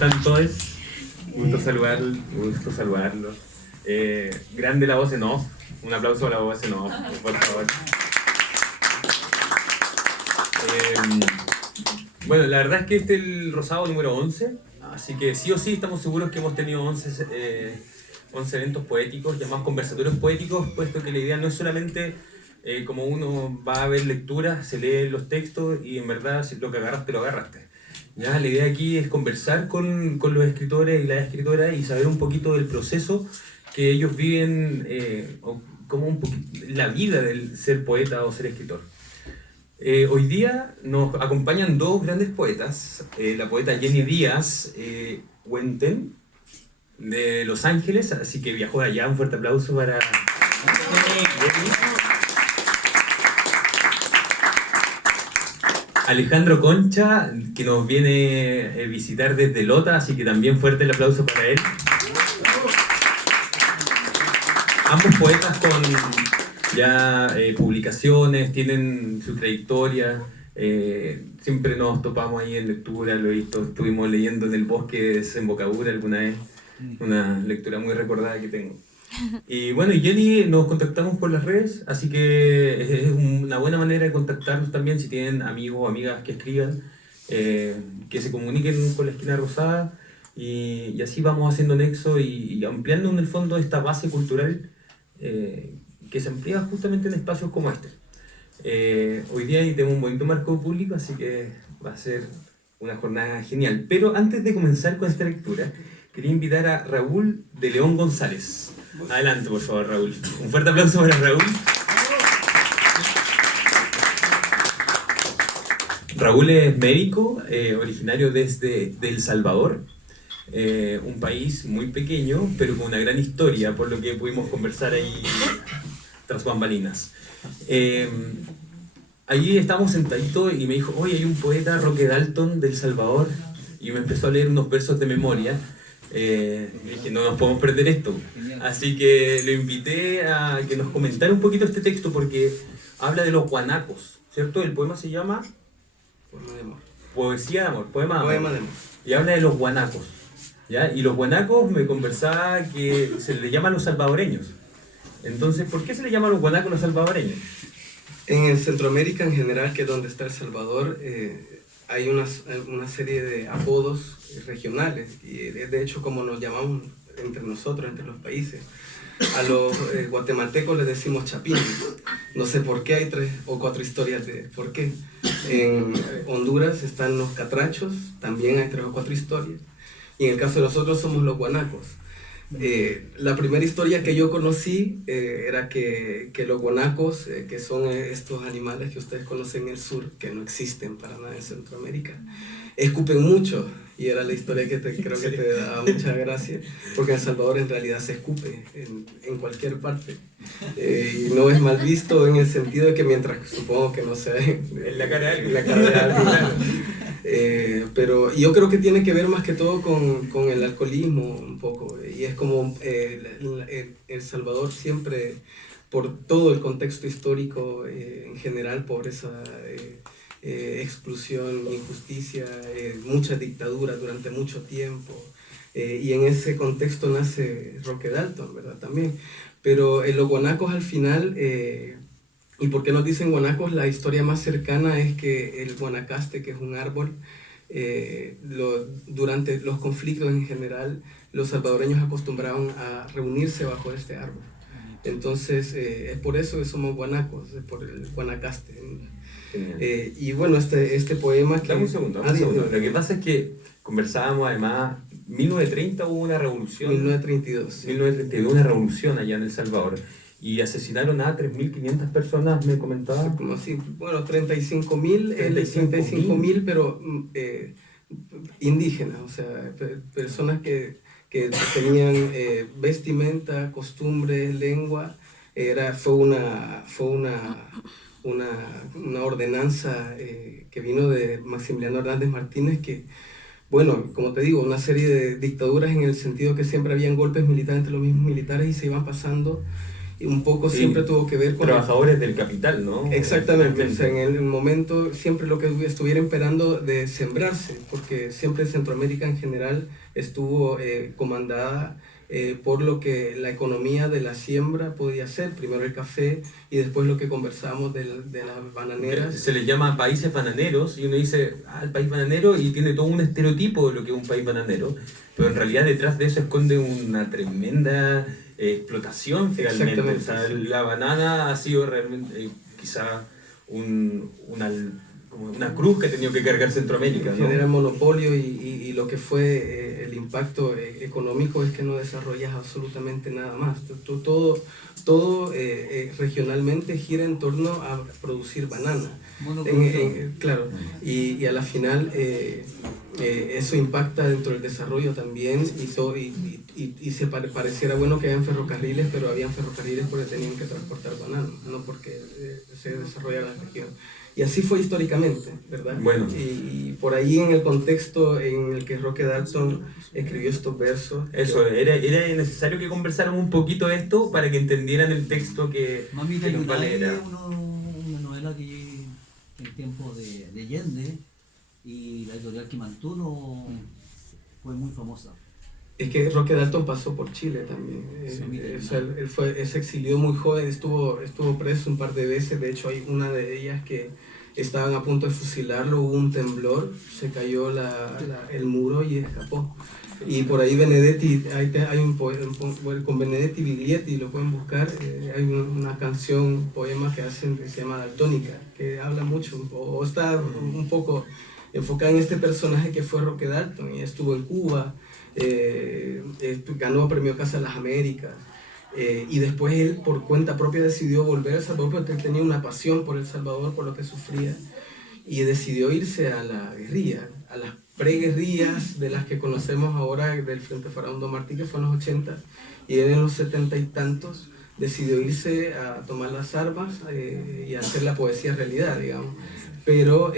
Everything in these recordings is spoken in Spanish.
están todos? Gusto saludarlos. Grande la voz en off. Un aplauso a la voz en off, por favor. Bueno, la verdad es que este es el Rosado número 11, así que sí o sí estamos seguros que hemos tenido 11 eventos poéticos, llamados conversatorios poéticos, puesto que la idea no es solamente como uno va a ver lecturas, se lee los textos y en verdad si lo que agarraste, lo agarraste. ¿Ya? La idea aquí es conversar con los escritores y las escritoras y saber un poquito del proceso que ellos viven, o como un poquito, la vida del ser poeta o ser escritor. Hoy día nos acompañan dos grandes poetas, la poeta Jenny Díaz Wenten, de Los Ángeles, así que viajó allá, un fuerte aplauso para Jenny. Alejandro Concha, que nos viene a visitar desde Lota, así que también fuerte el aplauso para él. Ambos poetas con ya publicaciones, tienen su trayectoria, siempre nos topamos ahí en lectura, lo he visto, estuvimos leyendo en el bosque de Desembocadura alguna vez, una lectura muy recordada que tengo. Y bueno, y Jenny nos contactamos por las redes, así que es una buena manera de contactarnos también si tienen amigos o amigas que escriban, que se comuniquen con la Esquina Rosada y así vamos haciendo nexo y ampliando en el fondo esta base cultural que se amplía justamente en espacios como este. Hoy día tenemos un bonito marco público, así que va a ser una jornada genial. Pero antes de comenzar con esta lectura, quería invitar a Raúl de León González. Adelante, por favor, Raúl. Un fuerte aplauso para Raúl. Raúl es médico, originario desde El Salvador, un país muy pequeño, pero con una gran historia, por lo que pudimos conversar ahí tras bambalinas. Allí estábamos sentaditos y me dijo, oye, hay un poeta, Roque Dalton, de El Salvador, y me empezó a leer unos versos de memoria. Y dije, no nos podemos perder esto. Así que lo invité a que nos comentara un poquito este texto, porque habla de los guanacos, ¿cierto? El poema se llama Poema de amor. Poesía de amor, poema de amor. Poema de amor. Y habla de los guanacos, ¿ya? Y los guanacos me conversaba que se le llaman los salvadoreños. Entonces, ¿por qué se le llaman los guanacos los salvadoreños? En Centroamérica en general, que es donde está El Salvador, hay una serie de apodos regionales, y de hecho como nos llamamos entre nosotros, entre los países. A los guatemaltecos les decimos chapines. No sé por qué, hay 3 o 4 historias de por qué. En Honduras están los catrachos, también hay 3 o 4 historias. Y en el caso de nosotros somos los guanacos. La primera historia que yo conocí era que los guanacos, que son estos animales que ustedes conocen en el sur, que no existen para nada en Centroamérica, escupen mucho. Y era la historia que creo que te daba mucha gracia, porque en El Salvador en realidad se escupe en cualquier parte. Y no es mal visto en el sentido de que mientras, supongo que no sea En la cara de alguien. En la cara de alguien, claro. Pero yo creo que tiene que ver más que todo con el alcoholismo un poco, y es como El Salvador siempre, por todo el contexto histórico en general, pobreza, exclusión, injusticia, mucha dictadura durante mucho tiempo, y en ese contexto nace Roque Dalton, ¿verdad? También. Pero los guanacos al final, ¿y por qué nos dicen guanacos? La historia más cercana es que el guanacaste, que es un árbol, durante los conflictos en general, los salvadoreños acostumbraban a reunirse bajo este árbol. Entonces, es por eso que somos guanacos, es por el guanacaste. Y bueno, este poema que... Dame un segundo. Lo que pasa es que conversábamos además, 1930 hubo una revolución. 1932. 1932 una revolución allá en El Salvador. Y asesinaron a 3.500 personas, me comentaba. Como así, bueno, 35.000, pero indígenas, o sea, personas que tenían vestimenta, costumbres, lengua. Fue una ordenanza que vino de Maximiliano Hernández Martínez, que, bueno, como te digo, una serie de dictaduras en el sentido que siempre habían golpes militares entre los mismos militares y se iban pasando, y un poco Sí, siempre tuvo que ver con... trabajadores del capital, ¿no? Exactamente, o sea, en el momento siempre lo que estuviera esperando de sembrarse, porque siempre Centroamérica en general estuvo comandada por lo que la economía de la siembra podía ser, primero el café y después lo que conversábamos de las bananeras. Se les llama países bananeros y uno dice, el país bananero, y tiene todo un estereotipo de lo que es un país bananero, pero en realidad detrás de eso esconde una tremenda explotación finalmente. O sea, Sí. la banana ha sido realmente quizá como una cruz que ha tenido que cargar Centroamérica, ¿no? Genera monopolio y lo que fue el impacto económico es que no desarrollas absolutamente nada más. Todo regionalmente gira en torno a producir banana. Claro, y a la final eso impacta dentro del desarrollo también y se pareciera bueno que hayan ferrocarriles, pero habían ferrocarriles porque tenían que transportar banana, no porque se desarrollaba la región. Y así fue históricamente, ¿verdad? Bueno. Y por ahí en el contexto en el que Roque Dalton escribió estos versos... Eso, era necesario que conversáramos un poquito de esto para que entendieran el texto que Mamita nos Yunay era. es una novela que en tiempos de Allende y la editorial que mantuvo fue muy famosa. Es que Roque Dalton pasó por Chile también. O sea, él se exilió muy joven, estuvo preso un par de veces. De hecho, hay una de ellas que estaban a punto de fusilarlo, hubo un temblor, se cayó el muro y escapó. Y por ahí Benedetti, hay un poema con Benedetti Biglietti, lo pueden buscar. Hay una canción, un poema que hacen que se llama Daltónica, que habla mucho, o está un poco enfocada en este personaje que fue Roque Dalton, y estuvo en Cuba. Ganó premio Casa de las Américas y después él por cuenta propia decidió volver a El Salvador porque él tenía una pasión por El Salvador, por lo que sufría, y decidió irse a la guerrilla, a las preguerrillas de las que conocemos ahora del Frente Faraón Martí, que fue en los 80, y él en los 70 y tantos decidió irse a tomar las armas y a hacer la poesía realidad, digamos, pero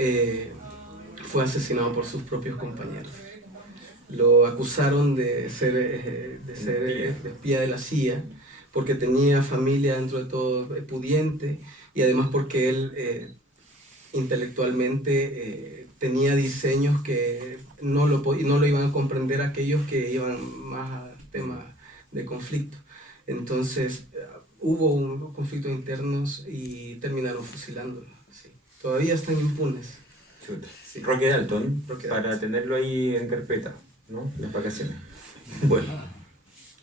fue asesinado por sus propios compañeros. Lo acusaron de ser espía de la CIA, porque tenía familia dentro de todo pudiente, y además porque él intelectualmente tenía diseños que no lo iban a comprender aquellos que iban más a temas de conflicto. Entonces hubo un conflicto internos y terminaron fusilándolo. Sí. Todavía están impunes. Sí. Roque Dalton, Roque para Dalton. tenerlo ahí en carpeta, ¿no? Las vacaciones. Bueno,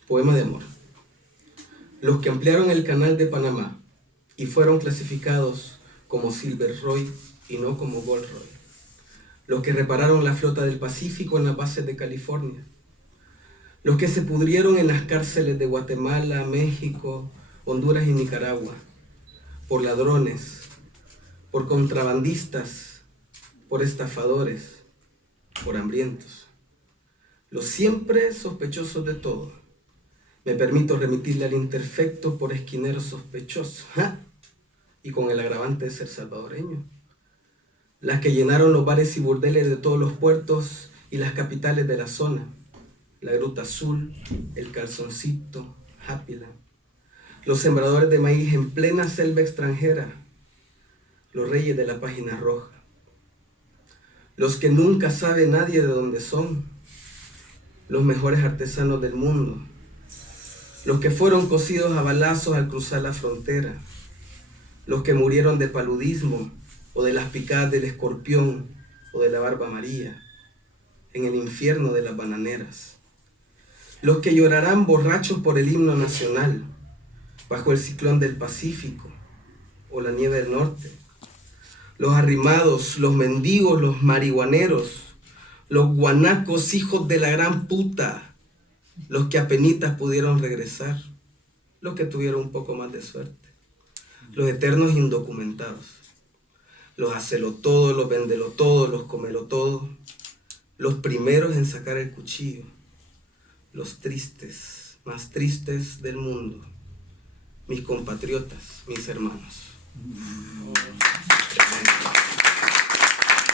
poema de amor. Los que ampliaron el canal de Panamá y fueron clasificados como Silver Roy y no como Gold Roy. Los que repararon la flota del Pacífico en las bases de California. Los que se pudrieron en las cárceles de Guatemala, México, Honduras y Nicaragua. Por ladrones, por contrabandistas, por estafadores, por hambrientos. Los siempre sospechosos de todo. Me permito remitirle al imperfecto por esquinero sospechoso. ¡Ja! Y con el agravante de ser salvadoreño. Las que llenaron los bares y burdeles de todos los puertos y las capitales de la zona. La Gruta Azul, el Calzoncito, Happyland. Los sembradores de maíz en plena selva extranjera. Los reyes de la página roja. Los que nunca sabe nadie de dónde son. Los mejores artesanos del mundo, los que fueron cocidos a balazos al cruzar la frontera, los que murieron de paludismo o de las picadas del escorpión o de la barba María, en el infierno de las bananeras, los que llorarán borrachos por el himno nacional, bajo el ciclón del Pacífico o la nieve del norte, los arrimados, los mendigos, los marihuaneros, los guanacos hijos de la gran puta, los que apenitas pudieron regresar, los que tuvieron un poco más de suerte, los eternos indocumentados, los hacelo todo, los vendelo todo, los comelo todo, los primeros en sacar el cuchillo, los tristes, más tristes del mundo, mis compatriotas, mis hermanos.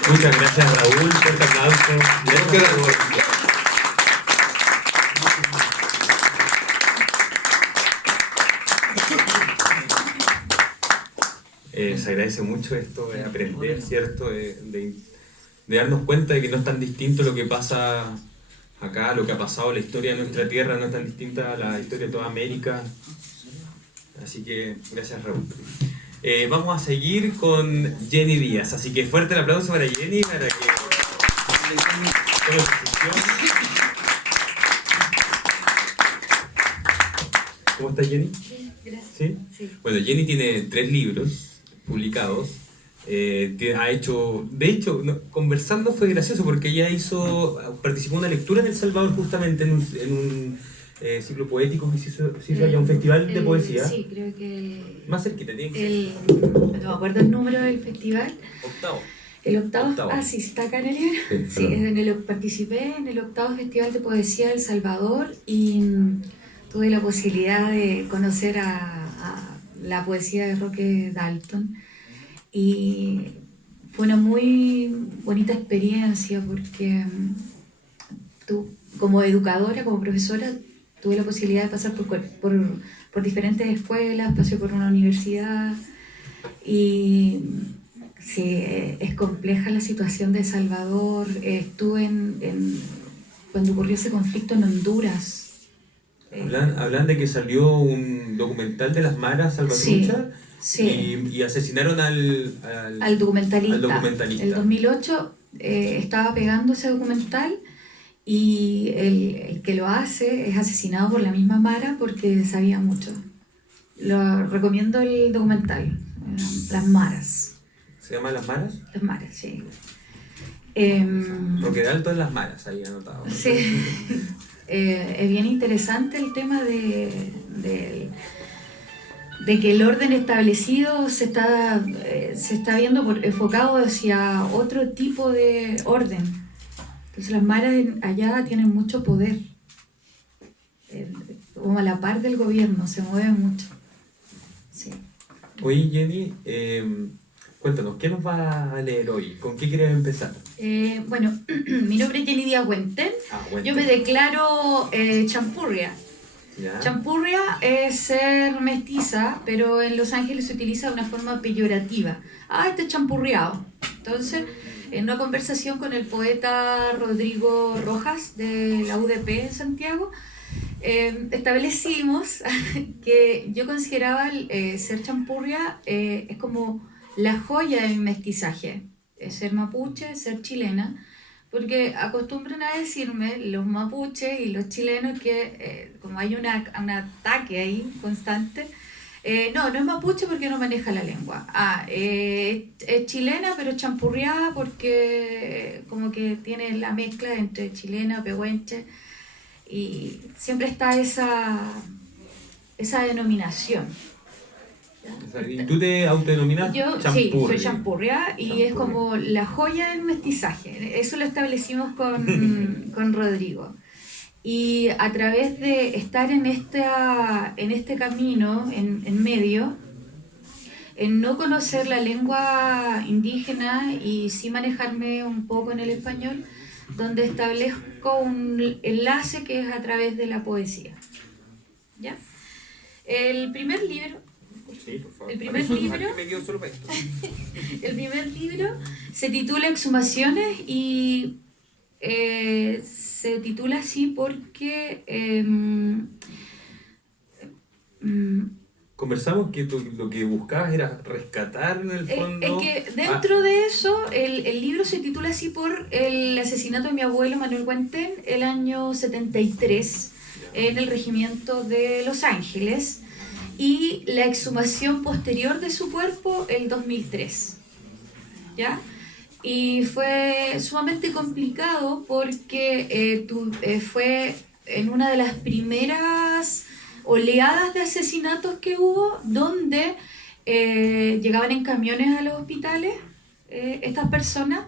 Muchas gracias, Raúl, por este aplauso. se agradece mucho esto de aprender, ¿cierto? De darnos cuenta de que no es tan distinto lo que pasa acá, lo que ha pasado, la historia de nuestra tierra no es tan distinta a la historia de toda América. Así que gracias, Raúl. Vamos a seguir con Jenny Díaz, así que fuerte el aplauso para Jenny, para que tome posición. ¿Cómo estás, Jenny? Sí, gracias. ¿Sí? Sí. Bueno, Jenny tiene 3 libros publicados. Ha hecho, de hecho, conversando fue gracioso porque ella participó en una lectura en El Salvador justamente en un ciclo poético que se hizo allá, un festival de poesía. Sí, creo que Más cerquita, tiene que ser. no me acuerdo el número del festival. Octavo. El octavo. Octavo. Ah, sí, está acá en el libro. Sí, Sí, perdón. participé en el octavo Festival de Poesía de El Salvador y tuve la posibilidad de conocer a la poesía de Roque Dalton. Y fue una muy bonita experiencia porque tú, como educadora, como profesora, tuve la posibilidad de pasar por diferentes escuelas, pasé por una universidad y sí, es compleja la situación de El Salvador. Estuve cuando ocurrió ese conflicto en Honduras. Hablan de que salió un documental de las maras salvatruchas. Sí. Y asesinaron al documentalista. al documentalista. El 2008 estaba pegando ese documental y el que lo hace es asesinado por la misma Mara porque sabía mucho. Lo recomiendo el documental, Las Maras. ¿Se llama Las Maras? Las Maras, sí. Roque Dalton, Las Maras, ahí anotado. Sí. Es bien interesante el tema de que el orden establecido se está viendo enfocado hacia otro tipo de orden. Entonces las maras allá tienen mucho poder, como a la par del gobierno, se mueven mucho. Sí. Oye, Jenny, cuéntanos, ¿qué nos va a leer hoy? ¿Con qué quieres empezar? Bueno, mi nombre es Jenny Díaz Huenten. Bueno. Yo me declaro champurria. ¿Ya? Champurria es ser mestiza, pero en Los Ángeles se utiliza de una forma peyorativa. Ah, este es champurriado. Entonces, en una conversación con el poeta Rodrigo Rojas de la UDP en Santiago, establecimos que yo consideraba ser champurria es como la joya de mi mestizaje. Ser mapuche, ser chilena, porque acostumbran a decirme los mapuches y los chilenos que como hay un ataque ahí constante, no es mapuche porque no maneja la lengua. Es chilena pero champurriada porque como que tiene la mezcla entre chilena, pehuenche, y siempre está esa denominación. ¿Y tú te autodenominas Yo champurria? sí, soy champurria y es como la joya del mestizaje. Eso lo establecimos con Rodrigo. Y a través de estar en este camino, en medio, en no conocer la lengua indígena y sí manejarme un poco en el español, donde establezco un enlace que es a través de la poesía. ¿Ya? El primer libro... Sí, por favor. El primer libro... Aquí me quedo solo para esto. El primer libro se titula Exhumaciones y se titula así porque Conversamos que lo que buscabas era rescatar en el fondo... es que dentro de eso el libro se titula así por el asesinato de mi abuelo Manuel Huenten el año 73 en el regimiento de Los Ángeles y la exhumación posterior de su cuerpo el 2003. ¿Ya? Y fue sumamente complicado porque fue en una de las primeras oleadas de asesinatos que hubo donde llegaban en camiones a los hospitales estas personas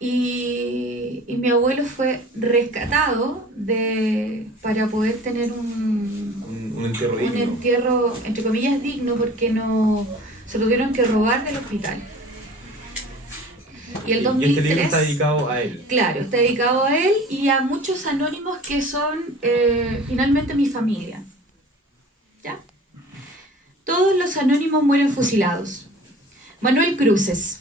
y mi abuelo fue rescatado para poder tener un entierro digno. Un entierro, entre comillas, digno, porque no se lo tuvieron que robar del hospital. Y el 2003... Y este libro está dedicado a él. Claro, está dedicado a él y a muchos anónimos que son finalmente mi familia. ¿Ya? Todos los anónimos mueren fusilados. Manuel Cruces.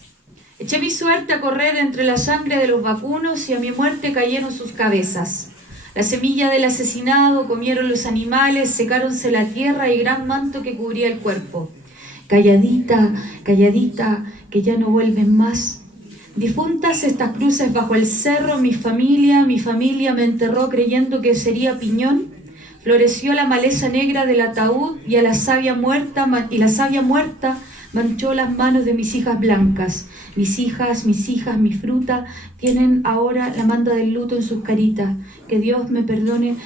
Eché mi suerte a correr entre la sangre de los vacunos y a mi muerte cayeron sus cabezas. La semilla del asesinado comieron los animales, secáronse la tierra y gran manto que cubría el cuerpo. Calladita, calladita, que ya no vuelven más. Difuntas estas cruces bajo el cerro, mi familia me enterró creyendo que sería piñón. Floreció la maleza negra del ataúd y la savia muerta manchó las manos de mis hijas blancas. Mis hijas, mi fruta, tienen ahora la manda del luto en sus caritas. Que Dios me perdone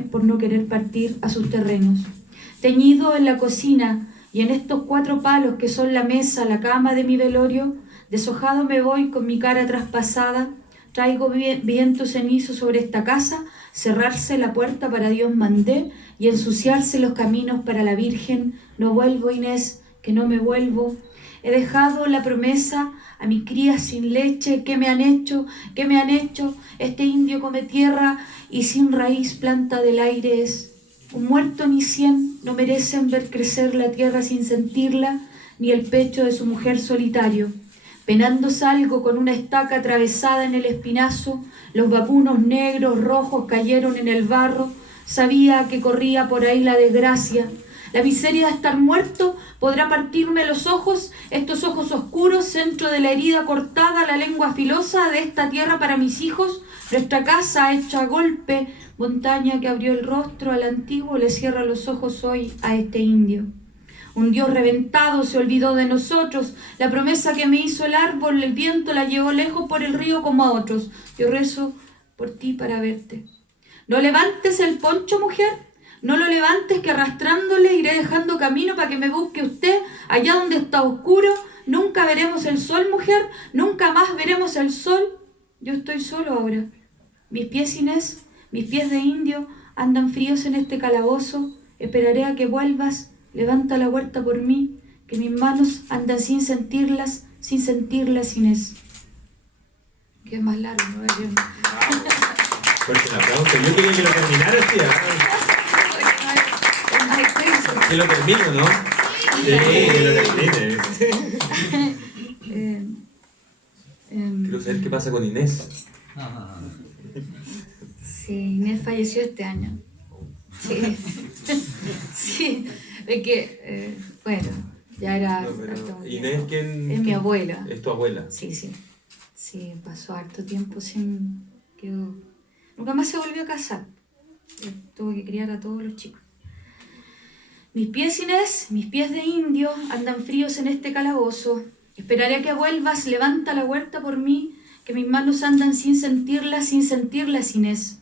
por no querer partir a sus terrenos. Teñido en la cocina y en estos 4 palos que son la mesa, la cama de mi velorio, deshojado me voy con mi cara traspasada. Traigo viento cenizo sobre esta casa, cerrarse la puerta para Dios mandé y ensuciarse los caminos para la Virgen. No vuelvo, Inés, que no me vuelvo. He dejado la promesa a mis crías sin leche. ¿Qué me han hecho? ¿Qué me han hecho? Este indio come tierra y sin raíz planta del aire es. Un muerto ni 100 no merecen ver crecer la tierra sin sentirla, ni el pecho de su mujer solitario. Penando salgo con una estaca atravesada en el espinazo, los vacunos negros, rojos cayeron en el barro, sabía que corría por ahí la desgracia. La miseria de estar muerto podrá partirme los ojos, estos ojos oscuros, centro de la herida cortada, la lengua filosa de esta tierra para mis hijos, nuestra casa hecha a golpe, montaña que abrió el rostro al antiguo, le cierra los ojos hoy a este indio. Un Dios reventado se olvidó de nosotros, la promesa que me hizo el árbol, el viento la llevó lejos por el río como a otros. Yo rezo por ti para verte. No levantes el poncho, mujer, no lo levantes, que arrastrándole iré dejando camino para que me busque usted allá donde está oscuro. Nunca veremos el sol, mujer, nunca más veremos el sol. Yo estoy solo ahora. Mis pies, Inés, mis pies de indio andan fríos en este calabozo. Esperaré a que vuelvas. Levanta la huerta por mí, que mis manos andan sin sentirlas, Inés. Qué más largo, ¿no? Fuerte el aplauso. Yo quería que lo terminara así. Que lo termino, ¿no? Sí, que lo termine. Quiero saber qué pasa con Inés. Sí, Inés falleció este año. Sí, sí, es que, bueno, ya era... No, pero Inés, ¿quién? Es mi abuela. ¿Es tu abuela? Sí, sí, sí, pasó harto tiempo sin... Nunca más se volvió a casar. Tuvo que criar a todos los chicos. Mis pies, Inés, mis pies de indio andan fríos en este calabozo. Esperaré a que vuelvas, levanta la huerta por mí, que mis manos andan sin sentirlas, Inés.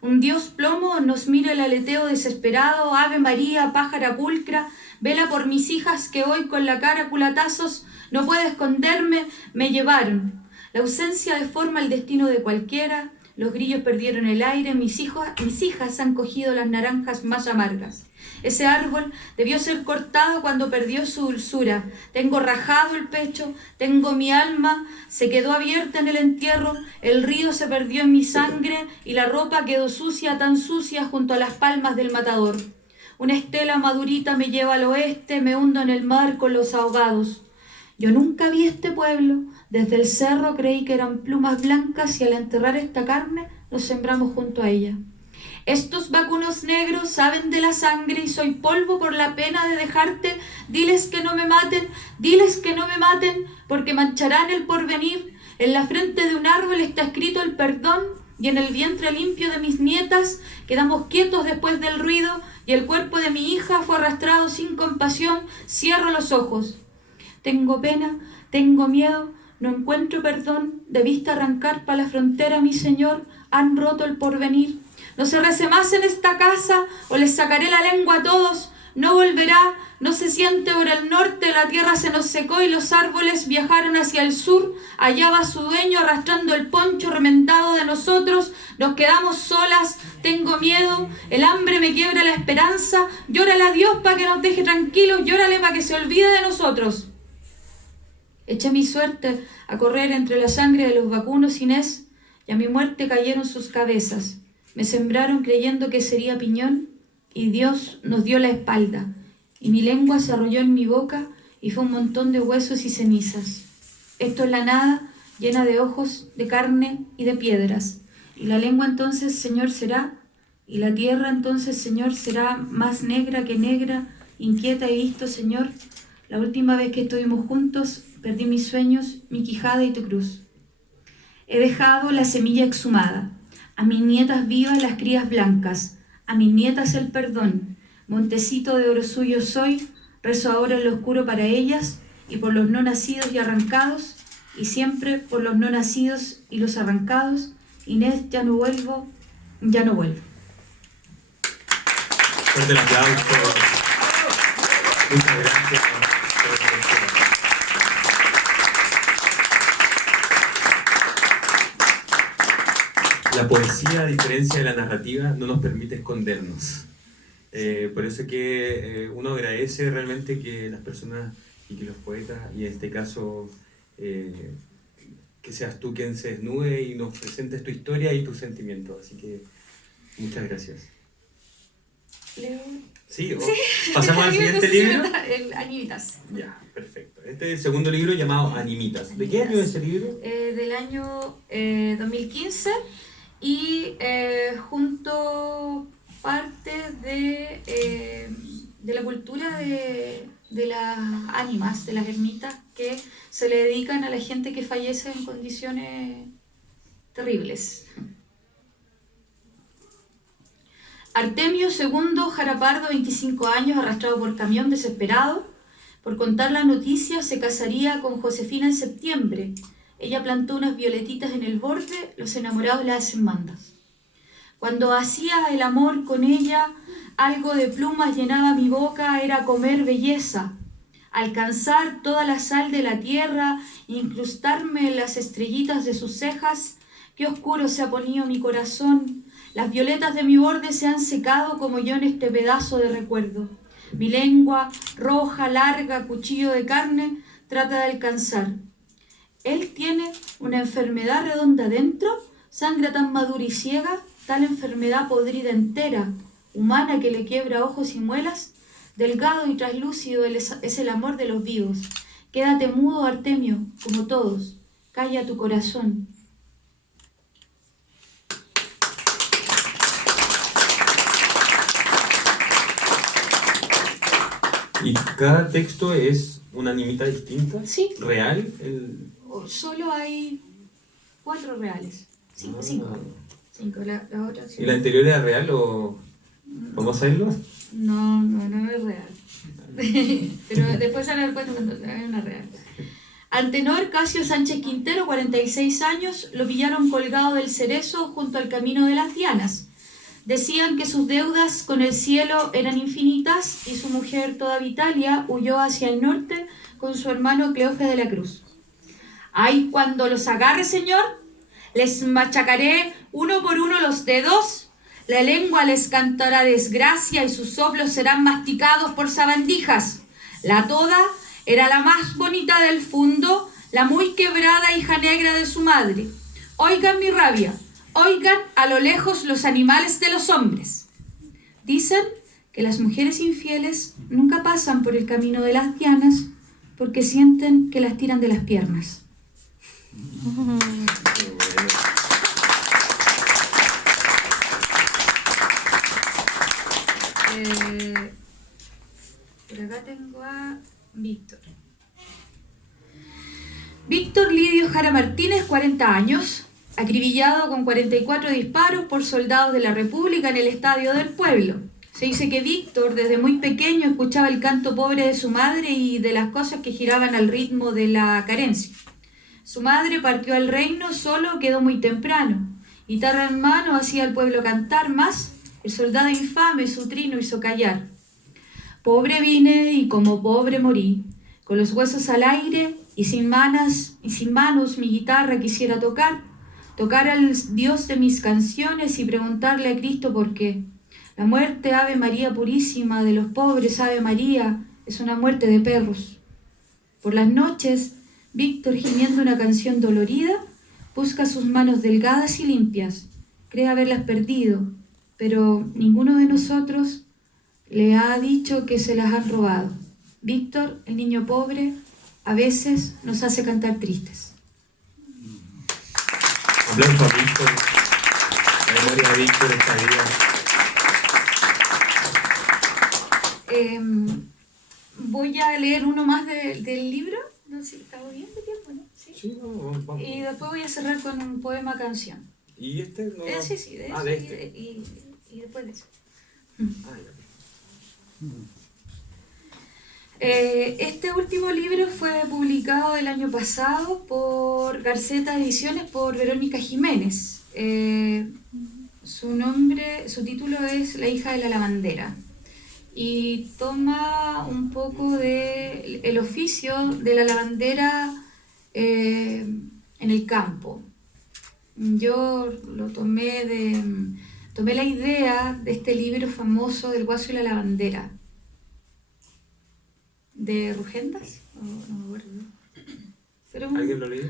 Un Dios plomo nos mira el aleteo desesperado, Ave María, pájara pulcra, vela por mis hijas que hoy con la cara culatazos, no puedo esconderme, me llevaron. La ausencia deforma el destino de cualquiera, los grillos perdieron el aire, mis hijas han cogido las naranjas más amargas. Ese árbol debió ser cortado cuando perdió su dulzura. Tengo rajado el pecho, tengo mi alma, se quedó abierta en el entierro, el río se perdió en mi sangre y la ropa quedó sucia, tan sucia junto a las palmas del matador. Una estela madurita me lleva al oeste, me hundo en el mar con los ahogados. Yo nunca vi este pueblo, desde el cerro creí que eran plumas blancas y al enterrar esta carne nos sembramos junto a ella. Estos vacunos negros saben de la sangre y soy polvo por la pena de dejarte. Diles que no me maten, porque mancharán el porvenir. En la frente de un árbol está escrito el perdón y en el vientre limpio de mis nietas quedamos quietos después del ruido y el cuerpo de mi hija fue arrastrado sin compasión. Cierro los ojos. Tengo pena, tengo miedo, no encuentro perdón. Debiste arrancar para la frontera, mi señor, han roto el porvenir. No se rece más en esta casa, o les sacaré la lengua a todos. No volverá, no se siente por el norte, la tierra se nos secó y los árboles viajaron hacia el sur. Allá va su dueño arrastrando el poncho remendado de nosotros. Nos quedamos solas, tengo miedo, el hambre me quiebra la esperanza. Llórale a Dios para que nos deje tranquilos, llórale para que se olvide de nosotros. Eché mi suerte a correr entre la sangre de los vacunos, Inés, y a mi muerte cayeron sus cabezas. Me sembraron creyendo que sería piñón y Dios nos dio la espalda y mi lengua se arrolló en mi boca y fue un montón de huesos y cenizas. Esto es la nada, llena de ojos, de carne y de piedras. Y la lengua entonces, Señor, será, y la tierra entonces, Señor, será más negra que negra, inquieta he visto, Señor. La última vez que estuvimos juntos, perdí mis sueños, mi quijada y tu cruz. He dejado la semilla exhumada, a mis nietas vivas las crías blancas, a mis nietas el perdón. Montecito de oro suyo soy, rezo ahora en lo oscuro para ellas, y por los no nacidos y arrancados, y siempre por los no nacidos y los arrancados. Inés, ya no vuelvo, ya no vuelvo. Fuerte el aplauso. Muchas gracias. La poesía, a diferencia de la narrativa, no nos permite escondernos. Por eso que uno agradece realmente que las personas y que los poetas, y en este caso que seas tú quien se desnude y nos presentes tu historia y tus sentimientos. Así que muchas gracias. ¿Leo? Sí, pasamos al siguiente libro. El Animitas. Ya, perfecto. Este es el segundo libro llamado Animitas. ¿De qué año es ese libro? Del año 2015 y junto parte de la cultura de las ánimas, de las ermitas que se le dedican a la gente que fallece en condiciones terribles. Artemio II Jarapardo, 25 años, arrastrado por camión, desesperado. Por contar la noticia, se casaría con Josefina en septiembre. Ella plantó unas violetitas en el borde, los enamorados le hacen mandas. Cuando hacía el amor con ella, algo de plumas llenaba mi boca, era comer belleza. Alcanzar toda la sal de la tierra, incrustarme en las estrellitas de sus cejas, qué oscuro se ha ponido mi corazón. Las violetas de mi borde se han secado como yo en este pedazo de recuerdo. Mi lengua, roja, larga, cuchillo de carne, trata de alcanzar. Él tiene una enfermedad redonda dentro, sangre tan madura y ciega, tal enfermedad podrida entera, humana que le quiebra ojos y muelas. Delgado y traslúcido es el amor de los vivos. Quédate mudo, Artemio, como todos. Calla tu corazón. ¿Y cada texto es una animita distinta? Sí. ¿Real? Solo hay 4 reales. 5. 5. La otra sí. ¿Y la anterior era real o vamos a hacerlo? No es real. Pero después se van a dar cuenta cuando es una real. Antenor Casio Sánchez Quintero, 46 años, lo pillaron colgado del cerezo junto al camino de las Dianas. Decían que sus deudas con el cielo eran infinitas y su mujer, toda Vitalia, huyó hacia el norte con su hermano Cleofe de la Cruz. ¡Ay, cuando los agarre, señor! Les machacaré uno por uno los dedos, la lengua les cantará desgracia y sus soplos serán masticados por sabandijas. La toda era la más bonita del fundo, la muy quebrada hija negra de su madre. Oigan mi rabia. Oigan a lo lejos los animales de los hombres. Dicen que las mujeres infieles nunca pasan por el camino de las dianas porque sienten que las tiran de las piernas. Por acá tengo a Víctor. Víctor Lidio Jara Martínez, 40 años. Acribillado con 44 disparos por soldados de la República en el estadio del pueblo. Se dice que Víctor desde muy pequeño escuchaba el canto pobre de su madre y de las cosas que giraban al ritmo de la carencia. Su madre partió al reino, solo quedó muy temprano. Guitarra en mano hacía al pueblo cantar más, el soldado infame su trino hizo callar. Pobre vine y como pobre morí, con los huesos al aire y sin manos mi guitarra quisiera tocar al Dios de mis canciones y preguntarle a Cristo por qué. La muerte, Ave María purísima, de los pobres, Ave María, es una muerte de perros. Por las noches, Víctor, gimiendo una canción dolorida, busca sus manos delgadas y limpias. Cree haberlas perdido, pero ninguno de nosotros le ha dicho que se las han robado. Víctor, el niño pobre, a veces nos hace cantar tristes. Aplauso a Víctor. La memoria de Víctor está viva. Voy a leer uno más del libro. No sé, ¿estamos bien de tiempo, no? Sí. Sí, vamos. Y después voy a cerrar con un poema canción. ¿Y este? No. Sí, de eso. De este. Y después de eso. Ah, ya. Este último libro fue publicado el año pasado por Garceta Ediciones por Verónica Jiménez. Su título es La hija de la lavandera y toma un poco de el oficio de la lavandera en el campo. Yo tomé la idea de este libro famoso del Guaso y la lavandera, de Rugendas, no me acuerdo. Pero ¿Alguien lo leyó?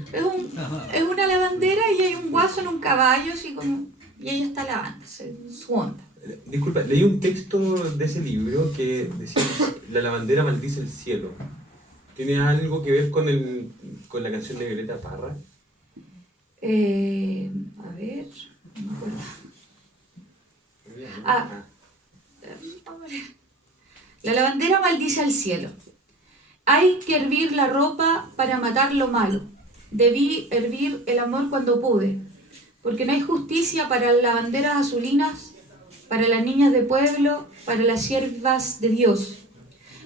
es una lavandera y hay un guaso en un caballo así como, y ella está lavándose, su onda. Disculpa, leí un texto de ese libro que decía la lavandera maldice el cielo. ¿Tiene algo que ver con la canción de Violeta Parra? A ver, no me acuerdo. La lavandera maldice al cielo. Hay que hervir la ropa para matar lo malo. Debí hervir el amor cuando pude, porque no hay justicia para las lavanderas azulinas, para las niñas de pueblo, para las siervas de Dios.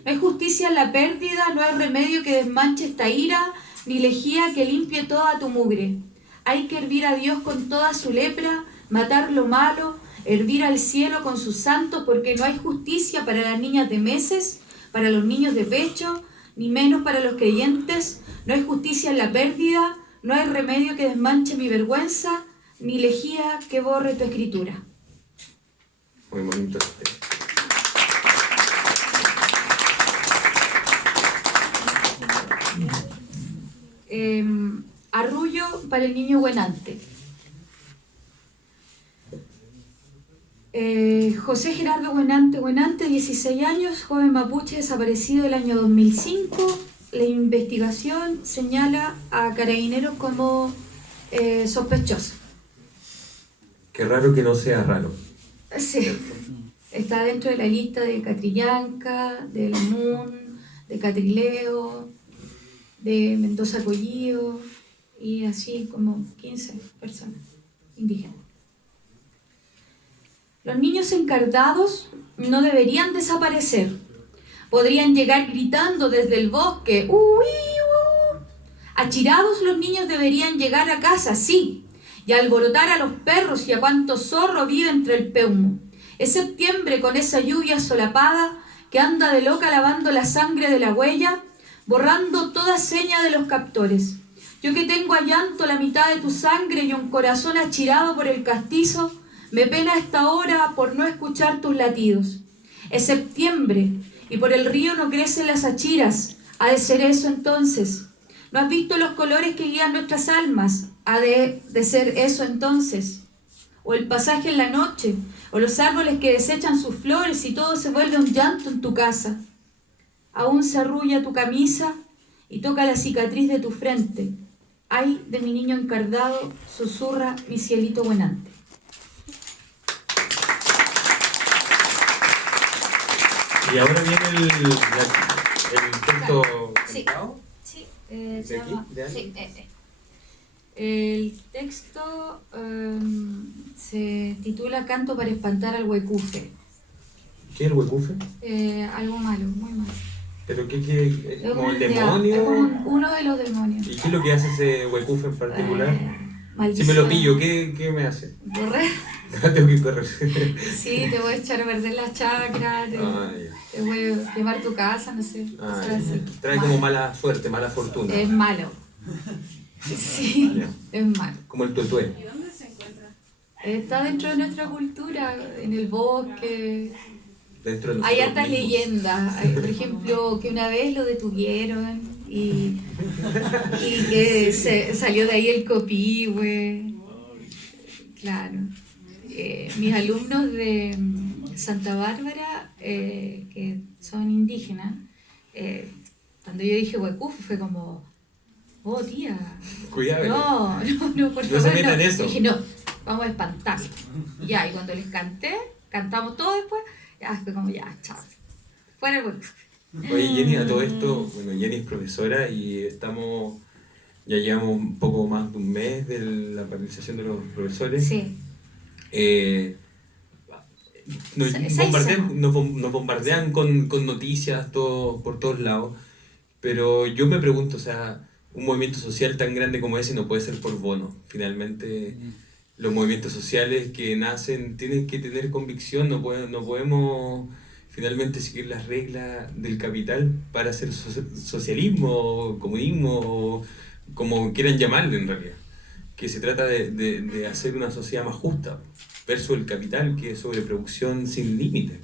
No hay justicia en la pérdida, no hay remedio que desmanche esta ira, ni lejía que limpie toda tu mugre. Hay que hervir a Dios con toda su lepra, matar lo malo, hervir al cielo con sus santos, porque no hay justicia para las niñas de meses, para los niños de pecho, ni menos para los creyentes. No hay justicia en la pérdida, no hay remedio que desmanche mi vergüenza, ni lejía que borre tu escritura. Muy bonito este. Arrullo para el niño Buenante. José Gerardo Buenante, 16 años, joven mapuche desaparecido el año 2005. La investigación señala a Carabineros como sospechoso. Qué raro que no sea raro. Sí, está dentro de la lista de Catrillanca, de Lamún, de Catrileo, de Mendoza Collío y así como 15 personas indígenas. Los niños encardados no deberían desaparecer. Podrían llegar gritando desde el bosque. Achirados los niños deberían llegar a casa, sí, y alborotar a los perros y a cuantos zorro vive entre el peumo. Es septiembre con esa lluvia solapada que anda de loca lavando la sangre de la huella, borrando toda seña de los captores. Yo que tengo a llanto la mitad de tu sangre y un corazón achirado por el castizo, me pena esta hora por no escuchar tus latidos. Es septiembre y por el río no crecen las achiras. Ha de ser eso entonces. ¿No has visto los colores que guían nuestras almas? Ha de ser eso entonces. O el pasaje en la noche, o los árboles que desechan sus flores y todo se vuelve un llanto en tu casa. Aún se arrulla tu camisa y toca la cicatriz de tu frente. Ay de mi niño encardado, susurra mi cielito Buenante. Y ahora viene el texto. Sí, sí, ¿De se aquí? llama- ¿De ahí? sí, El texto se titula Canto para espantar al huecufe. ¿Qué es el huecufe? Algo malo, muy malo. ¿Pero qué es como el Es demonio? como uno de los demonios. ¿Y qué es lo que hace ese huecufe en particular? Si Maldición. me lo pillo, ¿qué me hace? Correr. Tengo que correr. Sí, te voy a echar a perder las chakras, Ah, ya. te voy a quemar tu casa, no sé. Ah, cosas así. trae como mala suerte, mala fortuna. Es malo. Sí, Ya. es malo. Como el tuetué. Está dentro de nuestra cultura, en el bosque. Dentro de Hay nosotros hartas mismos. leyendas. Por ejemplo, que una vez lo detuvieron y que salió de ahí el copihue. Claro. Mis alumnos de Santa Bárbara, que son indígenas, cuando yo dije Huecuf fue como, oh tía, Cuidado. no, por No favor, se metan en eso. Dije, no, vamos a espantarlo. Y ya, y cuando les canté, cantamos todo después, ya fue como, ya, chao. Fuera el Huecuf. Oye, Jenny, a todo esto, bueno, Jenny es profesora y ya llevamos un poco más de un mes de la paralización de los profesores. Sí. Nos Seis bombardean, semanas. nos bombardean con noticias por todos lados, pero yo me pregunto, o sea, un movimiento social tan grande como ese no puede ser por bono. Finalmente, los movimientos sociales que nacen tienen que tener convicción, no podemos finalmente seguir las reglas del capital para hacer socialismo, comunismo, o como quieran llamarlo en realidad. Que se trata de hacer una sociedad más justa versus el capital, que es sobreproducción sin límite.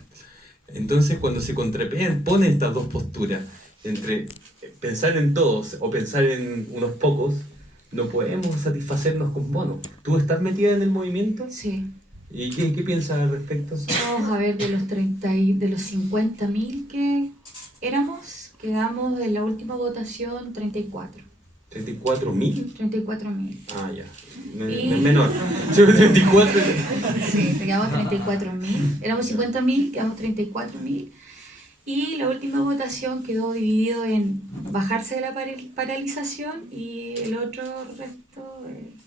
Entonces, cuando se ponen estas dos posturas, entre pensar en todos o pensar en unos pocos, no podemos satisfacernos con bonos. ¿Tú estás metida en el movimiento? Sí. ¿Y qué piensas al respecto? Vamos a ver, de los 50.000 que éramos, quedamos en la última votación 34. ¿34.000? 34.000. Ah, ya. Y- Menor. Sobre 34. Sí, quedamos 34.000. Éramos 50.000, quedamos 34.000. Y la última votación quedó dividido en bajarse de la paralización y el otro resto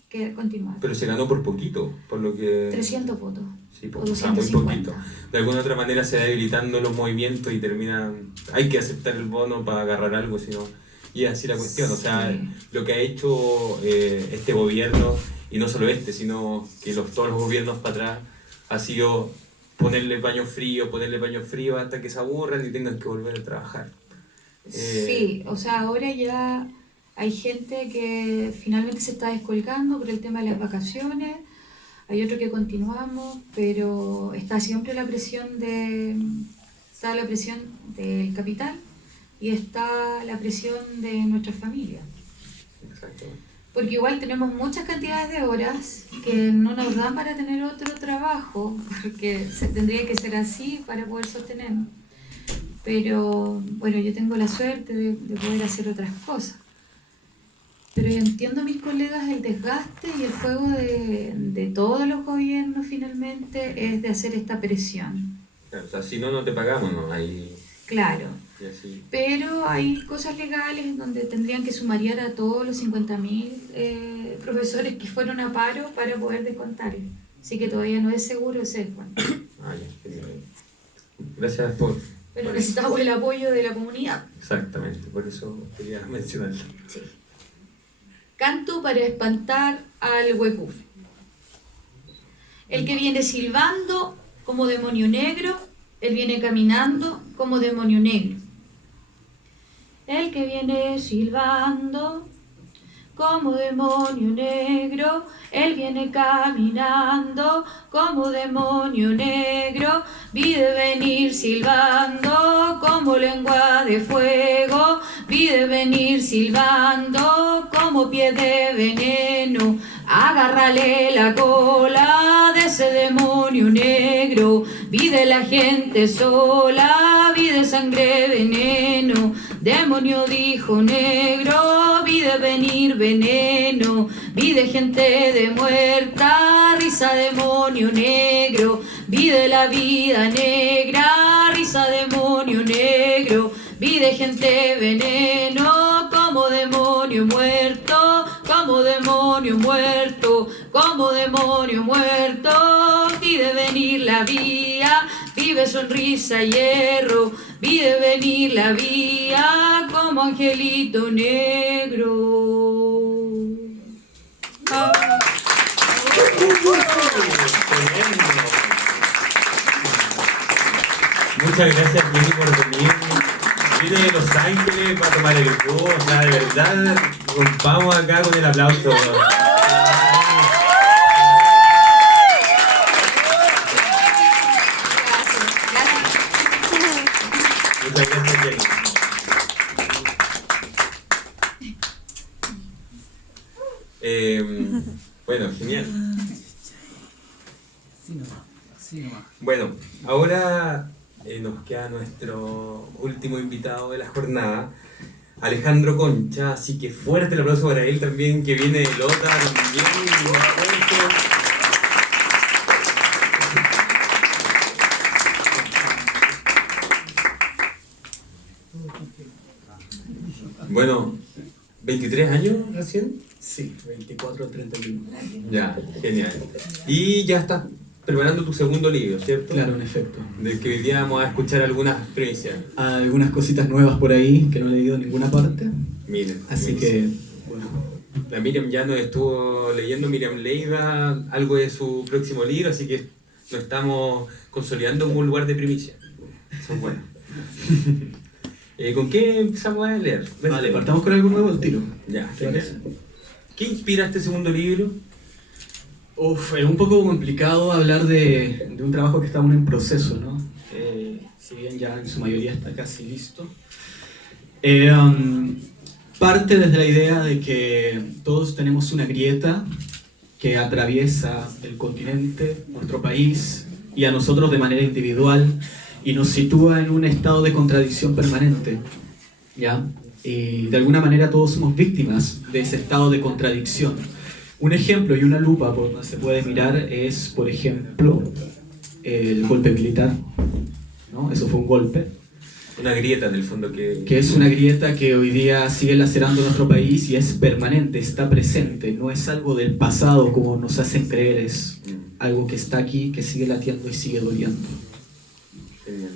que continuar. Pero se ganó por poquito, por lo que... 300 votos. Sí, o o sea, muy 250. poquito. De alguna otra manera se va debilitando los movimientos y terminan... Hay que aceptar el bono para agarrar algo, sino... Y así la cuestión, o sea, Sí. lo que ha hecho este gobierno, y no solo este, sino que todos los gobiernos para atrás, ha sido ponerle paño frío hasta que se aburran y tengan que volver a trabajar. Sí, o sea, ahora ya hay gente que finalmente se está descolgando por el tema de las vacaciones, hay otro que continuamos, pero está siempre está la presión del capital y está la presión de nuestras familias. Exactamente. Porque igual tenemos muchas cantidades de horas que no nos dan para tener otro trabajo, porque tendría que ser así para poder sostenernos. Pero bueno, yo tengo la suerte de poder hacer otras cosas. Pero yo entiendo a mis colegas el desgaste y el juego de todos los gobiernos finalmente es de hacer esta presión. Claro, o sea, si no te pagamos, no hay... Claro. Y así. Pero hay cosas legales en donde tendrían que sumariar a todos los 50.000 profesores que fueron a paro para poder descontar. Así que todavía no es seguro ese descuento. Ah, ya, genial. Gracias por... Pero necesitamos el apoyo de la comunidad. Exactamente, por eso quería mencionarlo. Sí. Canto para espantar al Huecuf. El que viene silbando como demonio negro, él viene caminando como demonio negro. El que viene silbando como demonio negro, él viene caminando como demonio negro, vi de venir silbando como lengua de fuego, vi de venir silbando como pie de veneno, agárrale la cola de ese demonio negro, vi de la gente sola, vi de sangre veneno, demonio dijo negro, vi de venir veneno, vi de gente de muerta, risa demonio negro, vi de la vida negra, risa demonio negro, vi de gente veneno, como demonio muerto, como demonio muerto, como demonio muerto, vi de venir la vía, vive sonrisa hierro, vi de venir la vía como angelito negro. Muchas gracias, Jenny, por venir. Vine de Los Ángeles para tomar el bus. O sea, de verdad, rompamos acá con el aplauso. Muchas gracias, Jenny. Bueno, genial. Así nomás, así nomás. Bueno, ahora nos queda nuestro último invitado de la jornada, Alejandro Concha, así que fuerte el aplauso para él también, que viene de Lota también. Un aplauso. Bueno, ¿23 años recién? Sí, 24 al 31. Ya, genial. Y ya estás preparando tu segundo libro, ¿cierto? Claro, en efecto. Del que hoy día vamos a escuchar algunas premisas. Algunas cositas nuevas por ahí que no he leído en ninguna parte. Miren. Así que, bueno. La Miriam ya nos estuvo leyendo, Miriam Leiva, algo de su próximo libro, así que nos estamos consolidando como un lugar de primicia. Son buenos. ¿Con qué empezamos a leer? Vale, partamos con algo nuevo al tiro. Ya, ¿Te parece? genial. ¿Qué inspira este segundo libro? Es un poco complicado hablar de un trabajo que está aún en proceso, ¿no? Si bien ya en su mayoría está casi listo. Parte desde la idea de que todos tenemos una grieta que atraviesa el continente, nuestro país y a nosotros de manera individual y nos sitúa en un estado de contradicción permanente, ¿ya? Y de alguna manera todos somos víctimas de ese estado de contradicción. Un ejemplo y una lupa por donde se puede mirar es, por ejemplo, el golpe militar, ¿no? Eso fue un golpe. Una grieta en el fondo que Es una grieta que hoy día sigue lacerando nuestro país y es permanente, está presente, no es algo del pasado como nos hacen creer, es algo que está aquí, que sigue latiendo y sigue doliendo. Genial.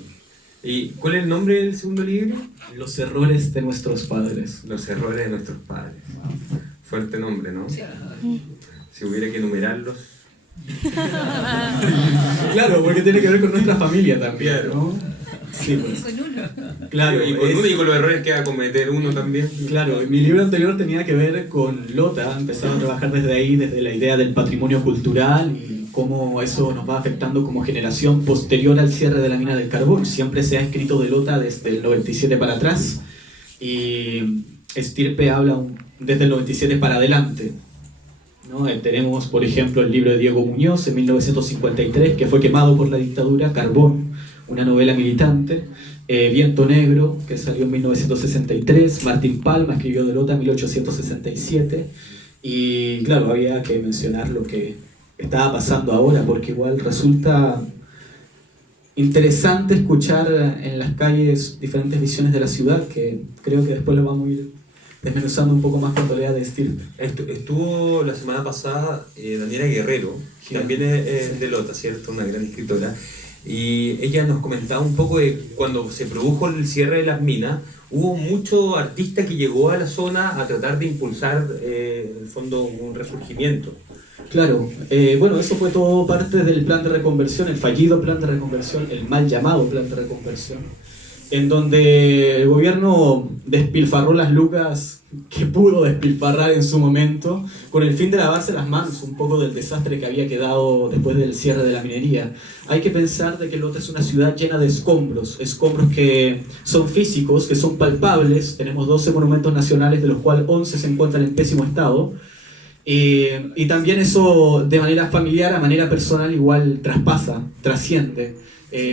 ¿Y cuál es el nombre del segundo libro? Los errores de nuestros padres. Los errores de nuestros padres. Fuerte nombre, ¿no? Si hubiera que enumerarlos. Claro, porque tiene que ver con nuestra familia también, ¿no? Sí, pues. Claro, y con uno y con los errores que va a cometer uno también. Claro, mi libro anterior tenía que ver con Lota, empezaba a trabajar desde ahí, desde la idea del patrimonio cultural y cómo eso nos va afectando como generación posterior al cierre de la mina del carbón. Siempre se ha escrito de Lota desde el 97 para atrás y Estirpe habla desde el 97 para adelante, ¿no? Tenemos, por ejemplo, el libro de Diego Muñoz en 1953, que fue quemado por la dictadura, Carbón, una novela militante. Viento Negro, que salió en 1963, Martín Palma escribió de Lota en 1867, y claro, había que mencionar lo que estaba pasando ahora, porque igual resulta interesante escuchar en las calles diferentes visiones de la ciudad, que creo que después lo vamos a ir desmenuzando un poco más cuando lea de Estirpe. Estuvo la semana pasada Daniela Guerrero, que también es de Lota, ¿cierto? Una gran escritora. Y ella nos comentaba un poco de cuando se produjo el cierre de las minas, hubo mucho artista que llegó a la zona a tratar de impulsar, en el fondo, un resurgimiento. Claro, bueno, eso fue todo parte del plan de reconversión, el fallido plan de reconversión, el mal llamado plan de reconversión, en donde el gobierno despilfarró las lucas que pudo despilfarrar en su momento, con el fin de lavarse las manos un poco del desastre que había quedado después del cierre de la minería. Hay que pensar de que Lota es una ciudad llena de escombros que son físicos, que son palpables. Tenemos 12 monumentos nacionales, de los cuales 11 se encuentran en pésimo estado. Y también eso, de manera familiar, a manera personal, igual trasciende.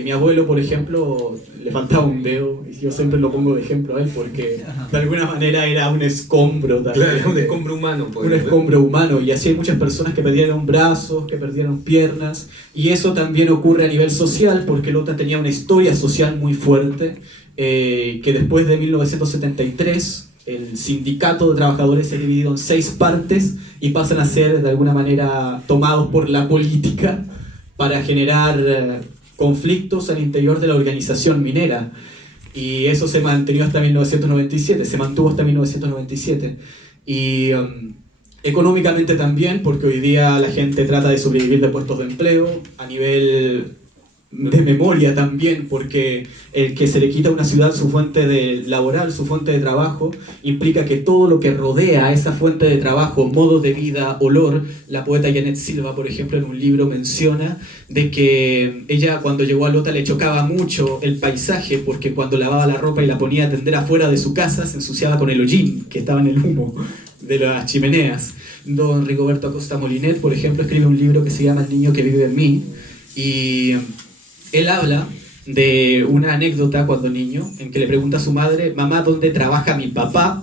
Mi abuelo, por ejemplo, le faltaba un dedo, y yo siempre lo pongo de ejemplo a él porque de alguna manera era un escombro también. Claro, un escombro humano. Un escombro humano, y así hay muchas personas que perdieron brazos, que perdieron piernas, y eso también ocurre a nivel social porque Lota tenía una historia social muy fuerte, que después de 1973 el sindicato de trabajadores se ha dividido en 6 partes y pasan a ser de alguna manera tomados por la política para generar conflictos al interior de la organización minera, y eso se mantuvo hasta 1997, y económicamente también, porque hoy día la gente trata de sobrevivir de puestos de empleo, a nivel de memoria también, porque el que se le quita a una ciudad su fuente laboral, su fuente de trabajo, implica que todo lo que rodea a esa fuente de trabajo, modo de vida, olor. La poeta Janet Silva, por ejemplo, en un libro menciona de que ella cuando llegó a Lota le chocaba mucho el paisaje, porque cuando lavaba la ropa y la ponía a tender afuera de su casa se ensuciaba con el hollín que estaba en el humo de las chimeneas. Don Rigoberto Acosta Molinet, por ejemplo, escribe un libro que se llama El niño que vive en mí, y él habla de una anécdota cuando niño, en que le pregunta a su madre, mamá, ¿dónde trabaja mi papá?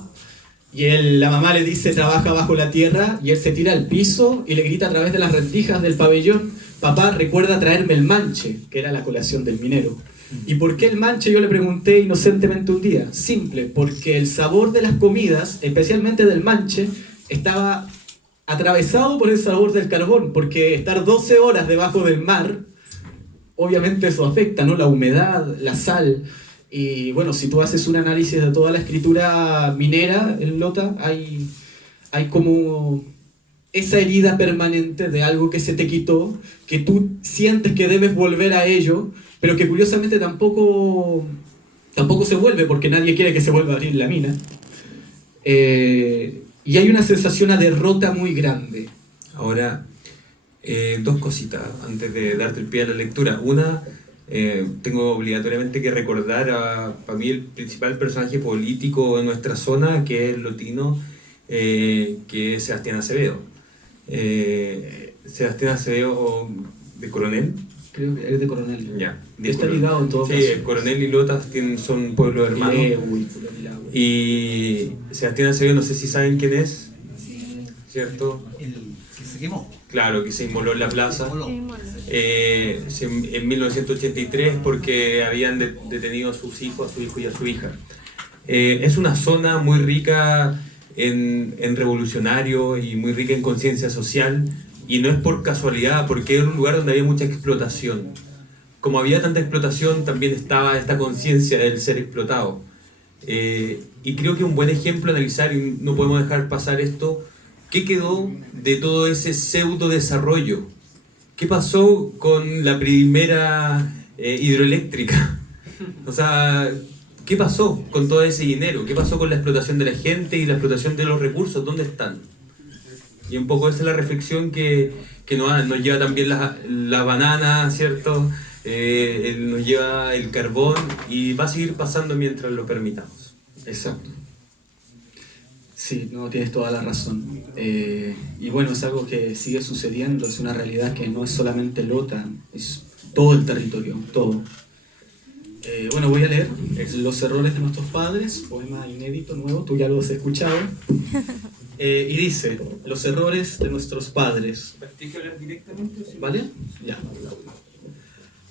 Y la mamá le dice, trabaja bajo la tierra, y él se tira al piso y le grita a través de las rendijas del pabellón, papá, recuerda traerme el manche, que era la colación del minero. ¿Y por qué el manche? Yo le pregunté inocentemente un día. Simple, porque el sabor de las comidas, especialmente del manche, estaba atravesado por el sabor del carbón, porque estar 12 horas debajo del mar, obviamente eso afecta, ¿no? La humedad, la sal. Y bueno, si tú haces un análisis de toda la escritura minera en Lota, hay como esa herida permanente de algo que se te quitó, que tú sientes que debes volver a ello, pero que curiosamente tampoco se vuelve, porque nadie quiere que se vuelva a abrir la mina. Y hay una sensación a derrota muy grande. Ahora, dos cositas antes de darte el pie a la lectura. Una, tengo obligatoriamente que recordar para mí el principal personaje político en nuestra zona, que es el lotino, que es Sebastián Acevedo. Sebastián Acevedo, de Coronel. Creo que es de Coronel. Ya. Está ligado en todo caso. Sí, Coronel y Lotas son pueblos hermanos. Uy, Y Sebastián Acevedo, no sé si saben quién es, ¿cierto? El que se quemó. Claro, que se inmoló en la plaza. Inmoló. En 1983 porque habían detenido a sus hijos, a su hijo y a su hija. Es una zona muy rica en revolucionario y muy rica en conciencia social, y no es por casualidad, porque era un lugar donde había mucha explotación. Como había tanta explotación, también estaba esta conciencia del ser explotado. Y creo que un buen ejemplo a analizar, y no podemos dejar pasar esto, ¿qué quedó de todo ese pseudo desarrollo? ¿Qué pasó con la primera hidroeléctrica? O sea, ¿qué pasó con todo ese dinero? ¿Qué pasó con la explotación de la gente y la explotación de los recursos? ¿Dónde están? Y un poco esa es la reflexión que nos lleva también la banana, ¿cierto? Nos lleva el carbón, y va a seguir pasando mientras lo permitamos. Exacto. Sí, no, tienes toda la razón. Y bueno, es algo que sigue sucediendo, es una realidad que no es solamente Lota, es todo el territorio, todo. Bueno, voy a leer Los errores de nuestros padres, poema inédito, nuevo, tú ya lo has escuchado. Y dice, los errores de nuestros padres. ¿Tienes que hablar directamente? ¿Vale? Ya.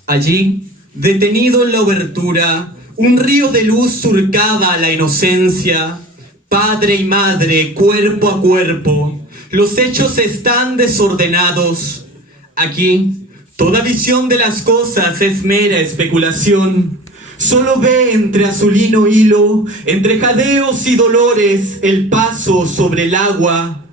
Allí, detenido en la obertura, un río de luz surcaba la inocencia. Padre y madre, cuerpo a cuerpo, los hechos están desordenados. Aquí, toda visión de las cosas es mera especulación. Solo ve entre azulino hilo, entre jadeos y dolores, el paso sobre el agua.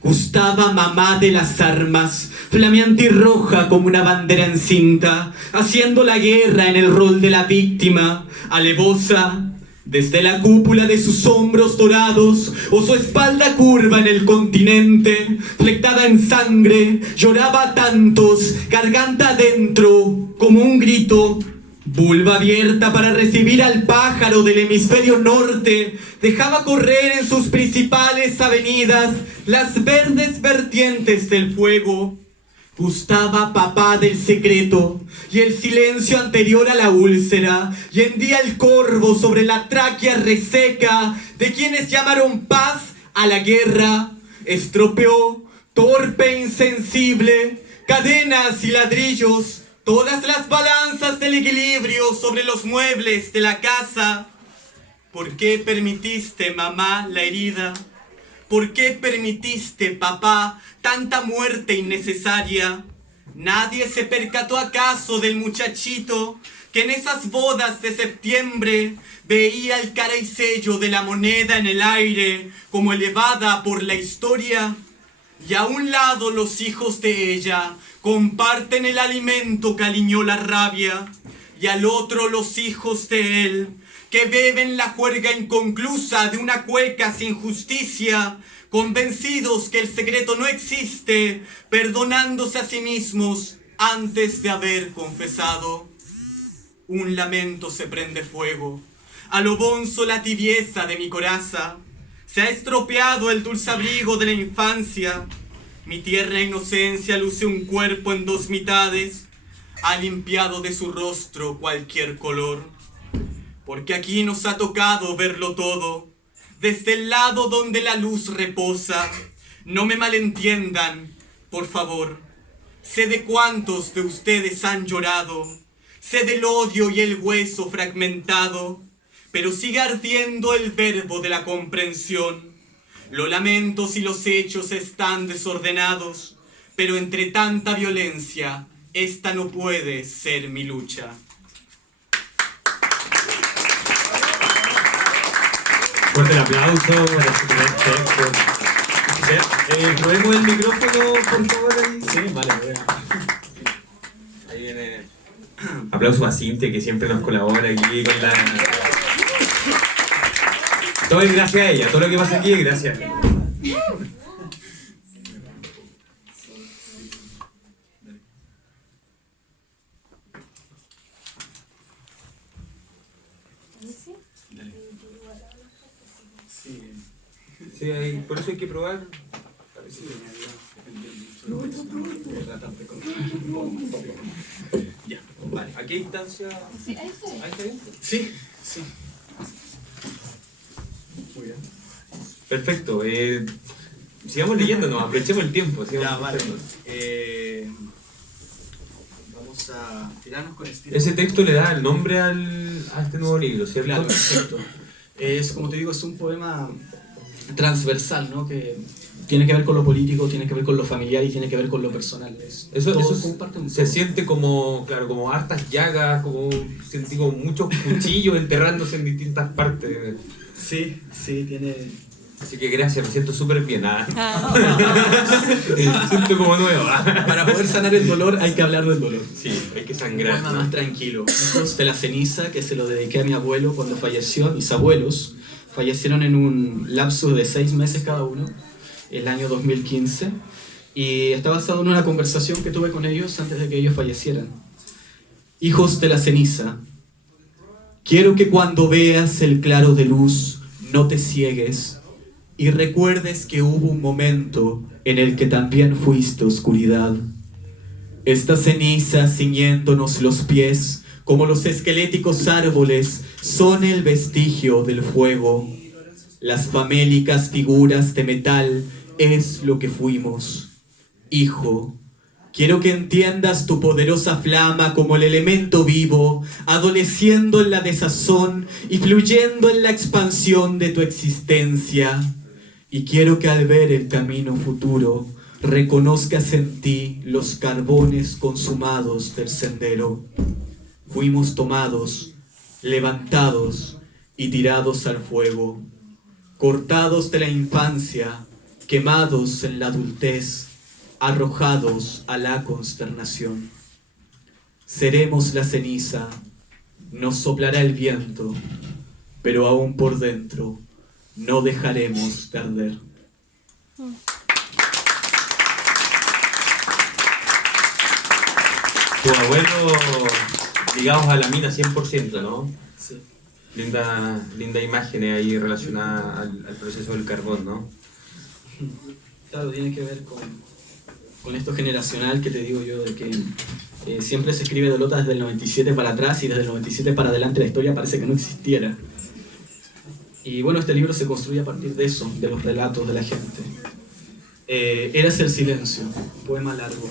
Gustaba mamá de las armas, flameante y roja como una bandera encinta, haciendo la guerra en el rol de la víctima, alevosa, desde la cúpula de sus hombros dorados o su espalda curva en el continente, flectada en sangre, lloraba a tantos, garganta adentro, como un grito. Vulva abierta para recibir al pájaro del hemisferio norte, dejaba correr en sus principales avenidas las verdes vertientes del fuego. Gustaba papá del secreto y el silencio anterior a la úlcera, y hendía el corvo sobre la tráquea reseca de quienes llamaron paz a la guerra. Estropeó, torpe e insensible, cadenas y ladrillos, todas las balanzas del equilibrio sobre los muebles de la casa. ¿Por qué permitiste, mamá, la herida? ¿Por qué permitiste, papá, tanta muerte innecesaria? ¿Nadie se percató acaso del muchachito que en esas bodas de septiembre veía el cara y sello de la moneda en el aire como elevada por la historia? Y a un lado los hijos de ella comparten el alimento que aliñó la rabia, y al otro los hijos de él, que beben la juerga inconclusa de una cueca sin justicia, convencidos que el secreto no existe, perdonándose a sí mismos antes de haber confesado. Un lamento se prende fuego, a lo bonzo la tibieza de mi coraza, se ha estropeado el dulce abrigo de la infancia. Mi tierna inocencia luce un cuerpo en dos mitades. ha limpiado de su rostro cualquier color, porque aquí nos ha tocado verlo todo, desde el lado donde la luz reposa. No me malentiendan, por favor. Sé de cuántos de ustedes han llorado, sé del odio y el hueso fragmentado, pero sigue ardiendo el verbo de la comprensión. Lo lamento si los hechos están desordenados, pero entre tanta violencia, esta no puede ser mi lucha. Fuerte el aplauso para este primer texto. ¿Probemos el micrófono, por favor? Ahí? Sí, vale, bueno. Ahí viene. Aplauso para Cintia, que siempre nos colabora aquí con la... Todo es gracias a ella, todo lo que pasa aquí es gracias a ella. Sí, ahí, por eso hay que probar. Ya, Vale, ¿a qué instancia? Sí, ahí está. ¿Ahí está bien? sí, sí. Muy bien. Perfecto. Sigamos leyendo, no, aprovechemos el tiempo. Ya, vale. Perfecto. Vamos a tirarnos con estilo. Ese texto le da el nombre a este nuevo libro, ¿cierto? Claro, perfecto. Es, como te digo, es un poema transversal, ¿no? Que tiene que ver con lo político, tiene que ver con lo familiar y tiene que ver con lo personal. Eso comparte un se poco. siente como, claro, como hartas llagas, sentí como muchos cuchillos enterrándose en distintas partes. Sí, sí, tiene... Así que gracias, me siento súper bien. Siento como nuevo. Para poder sanar el dolor hay que hablar del dolor. Sí, hay que Un sangrar. poema más tranquilo. Hijos de la ceniza, que se lo dediqué a mi abuelo cuando falleció. Mis abuelos fallecieron en un lapso de 6 meses cada uno, el año 2015. Y está basado en una conversación que tuve con ellos antes de que ellos fallecieran. Hijos de la ceniza, quiero que cuando veas el claro de luz no te ciegues y recuerdes que hubo un momento en el que también fuiste oscuridad. Esta ceniza ciñéndonos los pies como los esqueléticos árboles son el vestigio del fuego. Las famélicas figuras de metal es lo que fuimos. Hijo, quiero que entiendas tu poderosa flama como el elemento vivo, adoleciendo en la desazón y fluyendo en la expansión de tu existencia. Y quiero que al ver el camino futuro, reconozcas en ti los carbones consumados del sendero. Fuimos tomados, levantados y tirados al fuego, cortados de la infancia, quemados en la adultez, arrojados a la consternación. Seremos la ceniza, nos soplará el viento, pero aún por dentro no dejaremos de arder. Tu abuelo, ligados a la mina 100%, ¿no? Sí. Linda imagen ahí relacionada al proceso del carbón, ¿no? Claro, tiene que ver con esto generacional que te digo yo, de que siempre se escribe Dolota desde el 97 para atrás y desde el 97 para adelante la historia parece que no existiera. Y bueno, este libro se construye a partir de eso, de los relatos de la gente. Eras el silencio, un poema largo.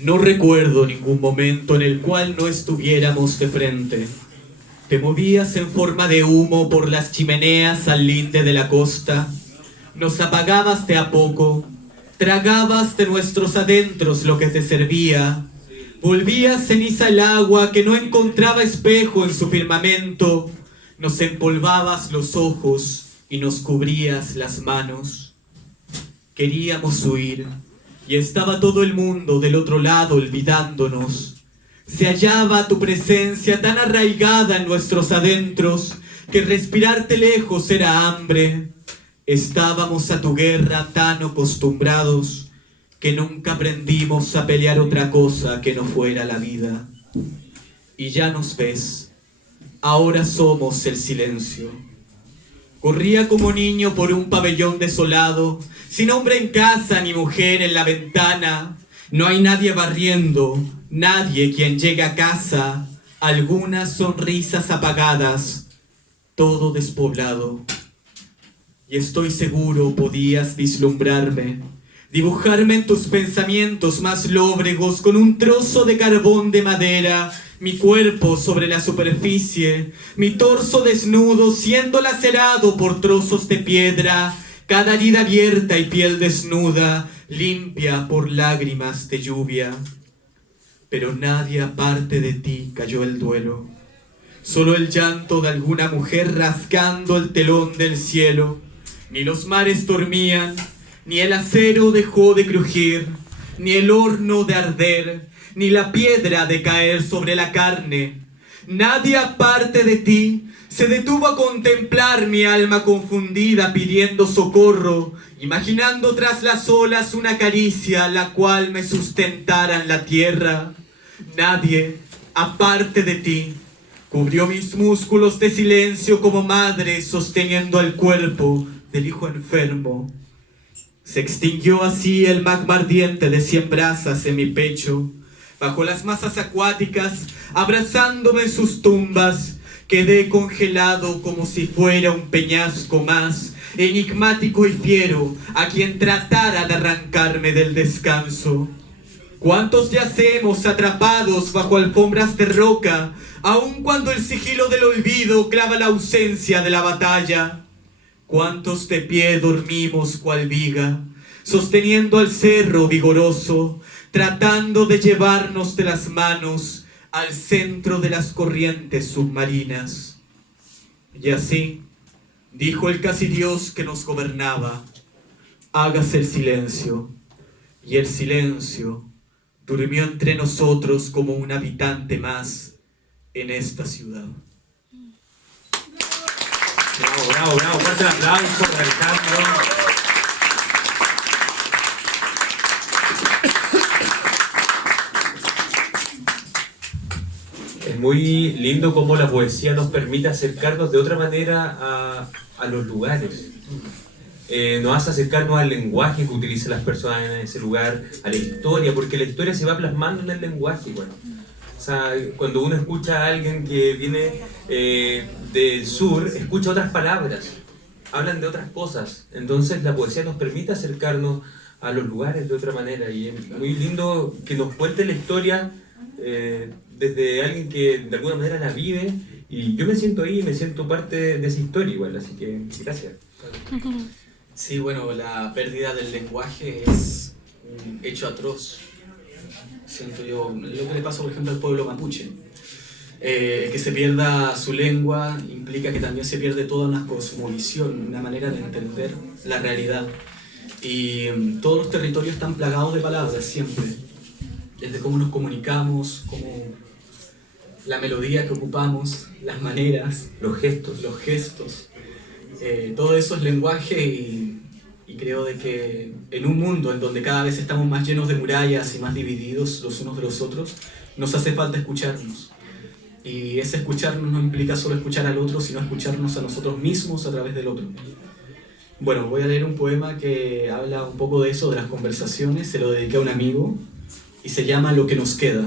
No recuerdo ningún momento en el cual no estuviéramos de frente. Te movías en forma de humo por las chimeneas al linde de la costa. Nos apagabas de a poco, tragabas de nuestros adentros lo que te servía. Volvías ceniza el agua que no encontraba espejo en su firmamento. Nos empolvabas los ojos y nos cubrías las manos. Queríamos huir y estaba todo el mundo del otro lado olvidándonos. Se hallaba tu presencia tan arraigada en nuestros adentros que respirarte lejos era hambre. Estábamos a tu guerra tan acostumbrados que nunca aprendimos a pelear otra cosa que no fuera la vida. Y ya nos ves, ahora somos el silencio. Corría como niño por un pabellón desolado, sin hombre en casa ni mujer en la ventana, No hay nadie barriendo, nadie quien llegue a casa, algunas sonrisas apagadas, todo despoblado. Y estoy seguro podías vislumbrarme, dibujarme en tus pensamientos más lóbregos con un trozo de carbón de madera, mi cuerpo sobre la superficie, mi torso desnudo siendo lacerado por trozos de piedra, cada herida abierta y piel desnuda, limpia por lágrimas de lluvia. Pero nadie aparte de ti cayó el duelo, solo el llanto de alguna mujer rasgando el telón del cielo. Ni los mares dormían, ni el acero dejó de crujir, ni el horno de arder, ni la piedra de caer sobre la carne. Nadie aparte de ti se detuvo a contemplar mi alma confundida pidiendo socorro, imaginando tras las olas una caricia la cual me sustentara en la tierra. Nadie aparte de ti cubrió mis músculos de silencio como madre sosteniendo el cuerpo del hijo enfermo. Se extinguió así el magma ardiente de 100 brasas en mi pecho. Bajo las masas acuáticas, abrazándome en sus tumbas, quedé congelado como si fuera un peñasco más, enigmático y fiero, a quien tratara de arrancarme del descanso. ¿Cuántos yacemos atrapados bajo alfombras de roca, aun cuando el sigilo del olvido clava la ausencia de la batalla? ¿Cuántos de pie dormimos cual viga, sosteniendo al cerro vigoroso, tratando de llevarnos de las manos al centro de las corrientes submarinas? Y así, dijo el casi Dios que nos gobernaba, hágase el silencio. Y el silencio durmió entre nosotros como un habitante más en esta ciudad. Bravo, bravo, bravo. Fuerte el aplauso para Alejandro. Es muy lindo cómo la poesía nos permite acercarnos de otra manera a los lugares. Nos hace acercarnos al lenguaje que utilizan las personas en ese lugar, a la historia, porque la historia se va plasmando en el lenguaje. Bueno. O sea, cuando uno escucha a alguien que viene del sur, escucha otras palabras, hablan de otras cosas. Entonces la poesía nos permite acercarnos a los lugares de otra manera. Y es muy lindo que nos cuente la historia desde alguien que de alguna manera la vive. Y yo me siento ahí, me siento parte de esa historia igual. Así que gracias. Sí, bueno, la pérdida del lenguaje es un hecho atroz. Siento yo, lo que le pasa por ejemplo al pueblo mapuche. Que se pierda su lengua implica que también se pierde toda una cosmovisión, una manera de entender la realidad. Y todos los territorios están plagados de palabras siempre. Desde cómo nos comunicamos, cómo la melodía que ocupamos, las maneras, los gestos. Todo eso es lenguaje y creo de que en un mundo en donde cada vez estamos más llenos de murallas y más divididos los unos de los otros, nos hace falta escucharnos. Y ese escucharnos no implica solo escuchar al otro, sino escucharnos a nosotros mismos a través del otro. Bueno, voy a leer un poema que habla un poco de eso, de las conversaciones, se lo dediqué a un amigo y se llama Lo que nos queda.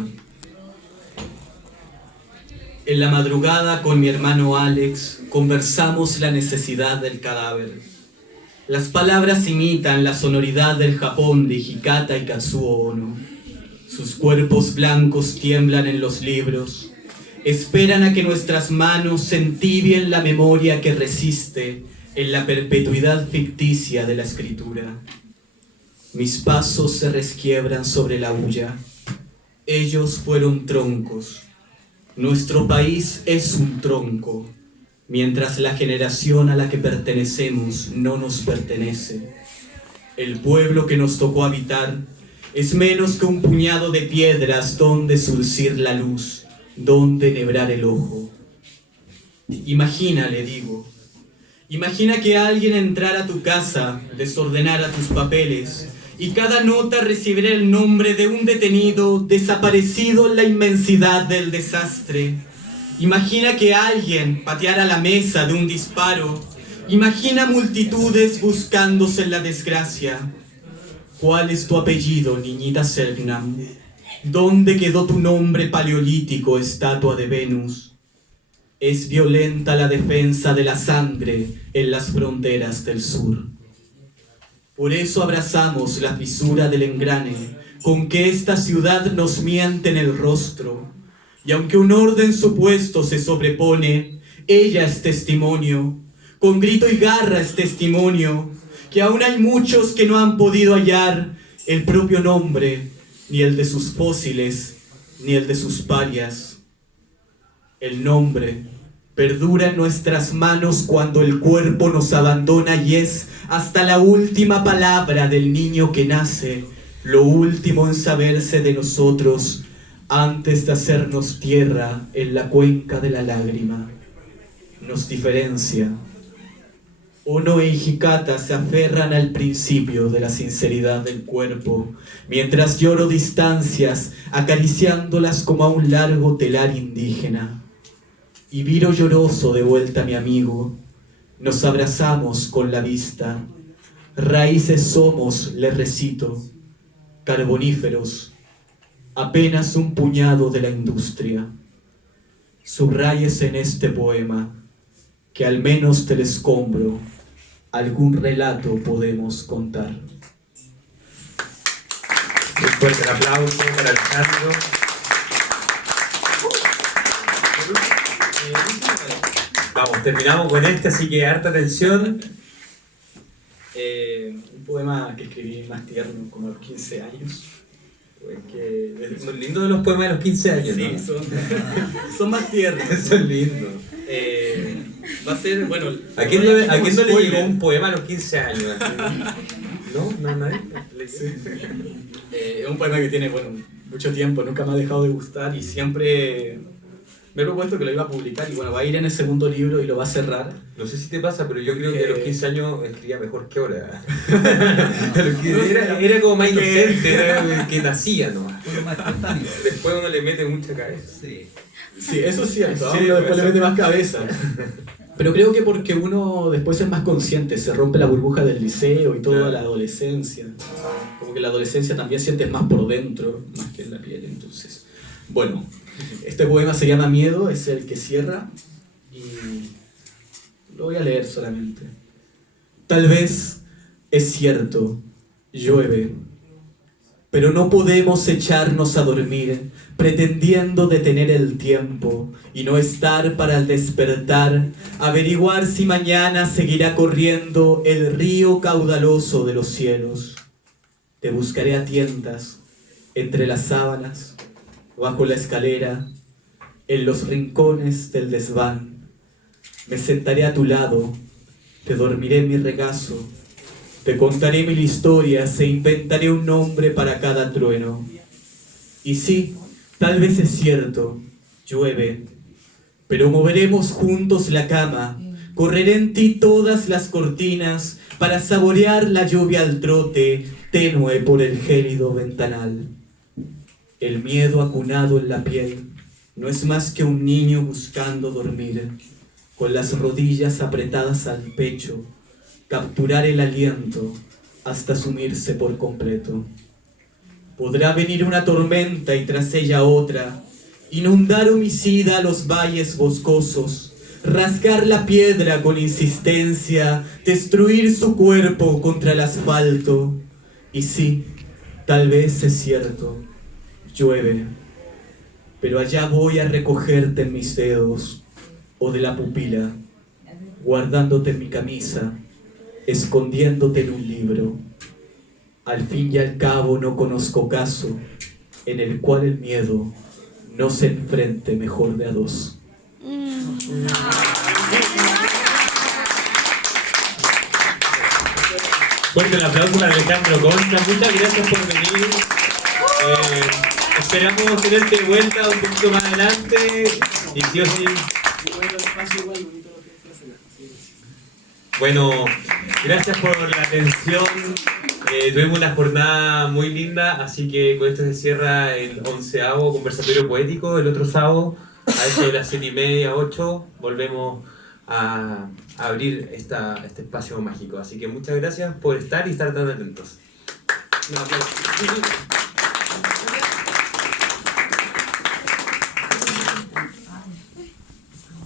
En la madrugada con mi hermano Alex conversamos la necesidad del cadáver. Las palabras imitan la sonoridad del Japón de Hikata y Katsuo Ono. Sus cuerpos blancos tiemblan en los libros. Esperan a que nuestras manos se entibien la memoria que resiste en la perpetuidad ficticia de la escritura. Mis pasos se resquiebran sobre la hulla. Ellos fueron troncos. Nuestro país es un tronco, mientras la generación a la que pertenecemos no nos pertenece. El pueblo que nos tocó habitar es menos que un puñado de piedras donde surcir la luz, donde enhebrar el ojo. Imagina, le digo, imagina que alguien entrara a tu casa, desordenara tus papeles, y cada nota recibiera el nombre de un detenido desaparecido en la inmensidad del desastre. Imagina que alguien pateara la mesa de un disparo. Imagina multitudes buscándose en la desgracia. ¿Cuál es tu apellido, niñita Selknam? ¿Dónde quedó tu nombre paleolítico, estatua de Venus? Es violenta la defensa de la sangre en las fronteras del sur. Por eso abrazamos la fisura del engrane con que esta ciudad nos miente en el rostro. Y aunque un orden supuesto se sobrepone, ella es testimonio, con grito y garra es testimonio, que aún hay muchos que no han podido hallar el propio nombre, ni el de sus fósiles, ni el de sus parias. El nombre perdura en nuestras manos cuando el cuerpo nos abandona y es hasta la última palabra del niño que nace, lo último en saberse de nosotros antes de hacernos tierra en la cuenca de la lágrima. Nos diferencia. Ono e Hijikata se aferran al principio de la sinceridad del cuerpo, mientras lloro distancias, acariciándolas como a un largo telar indígena. Y viro lloroso de vuelta a mi amigo, nos abrazamos con la vista. Raíces somos, le recito, carboníferos, apenas un puñado de la industria. Subrayes en este poema que al menos del escombro algún relato podemos contar. Un fuerte aplauso para Alejandro. Vamos, terminamos con este, así que harta atención. Un poema que escribí más tierno, como a los 15 años. Pues que Lo lindo de los poemas de los 15 años, sí, ¿no? son más tiernos. Son lindos. Va a ser, bueno... ¿A quién no le llegó un poema a los 15 años? ¿No? ¿Nadie? Es un poema que tiene, bueno, mucho tiempo, nunca me ha dejado de gustar y siempre me he propuesto que lo iba a publicar y bueno, va a ir en el segundo libro y lo va a cerrar. No sé si te pasa, pero yo creo que a los 15 años escribía mejor que ahora. Era como más inocente, era que nacía nomás. Uno más espontáneo. Después uno le mete mucha cabeza. Sí. Sí, eso es cierto, Sí, uno después eso. le mete más cabeza. Pero creo que porque uno después es más consciente, se rompe la burbuja del liceo y toda Claro. la adolescencia. Como que la adolescencia también sientes más por dentro, más que en la piel. Entonces, bueno, este poema se llama Miedo, es el que cierra y lo voy a leer solamente. Tal vez es cierto, llueve, pero no podemos echarnos a dormir pretendiendo detener el tiempo y no estar para el despertar, averiguar si mañana seguirá corriendo el río caudaloso de los cielos. Te buscaré a tientas, entre las sábanas, bajo la escalera, en los rincones del desván. Me sentaré a tu lado, te dormiré en mi regazo, te contaré mil historias e inventaré un nombre para cada trueno. Y sí, tal vez es cierto, llueve, pero moveremos juntos la cama, correré en ti todas las cortinas para saborear la lluvia al trote, tenue por el gélido ventanal. El miedo acunado en la piel no es más que un niño buscando dormir, con las rodillas apretadas al pecho, capturar el aliento hasta sumirse por completo. Podrá venir una tormenta y tras ella otra, inundar homicida los valles boscosos, rasgar la piedra con insistencia, destruir su cuerpo contra el asfalto. Y sí, tal vez es cierto, llueve, pero allá voy a recogerte en mis dedos o de la pupila, guardándote en mi camisa, escondiéndote en un libro. Al fin y al cabo no conozco caso en el cual el miedo no se enfrente mejor de a dos. Fuerte el aplauso para Alejandro Concha. Muchas gracias por venir. Esperamos tenerte de vuelta un poquito más adelante. Y sí o sí. Bueno, gracias por la atención. Tuvimos una jornada muy linda, así que con esto se cierra el 11º conversatorio poético. El otro sábado, a eso de las 7:30, 8, volvemos a abrir este espacio mágico. Así que muchas gracias por estar y estar tan atentos. Un aplauso.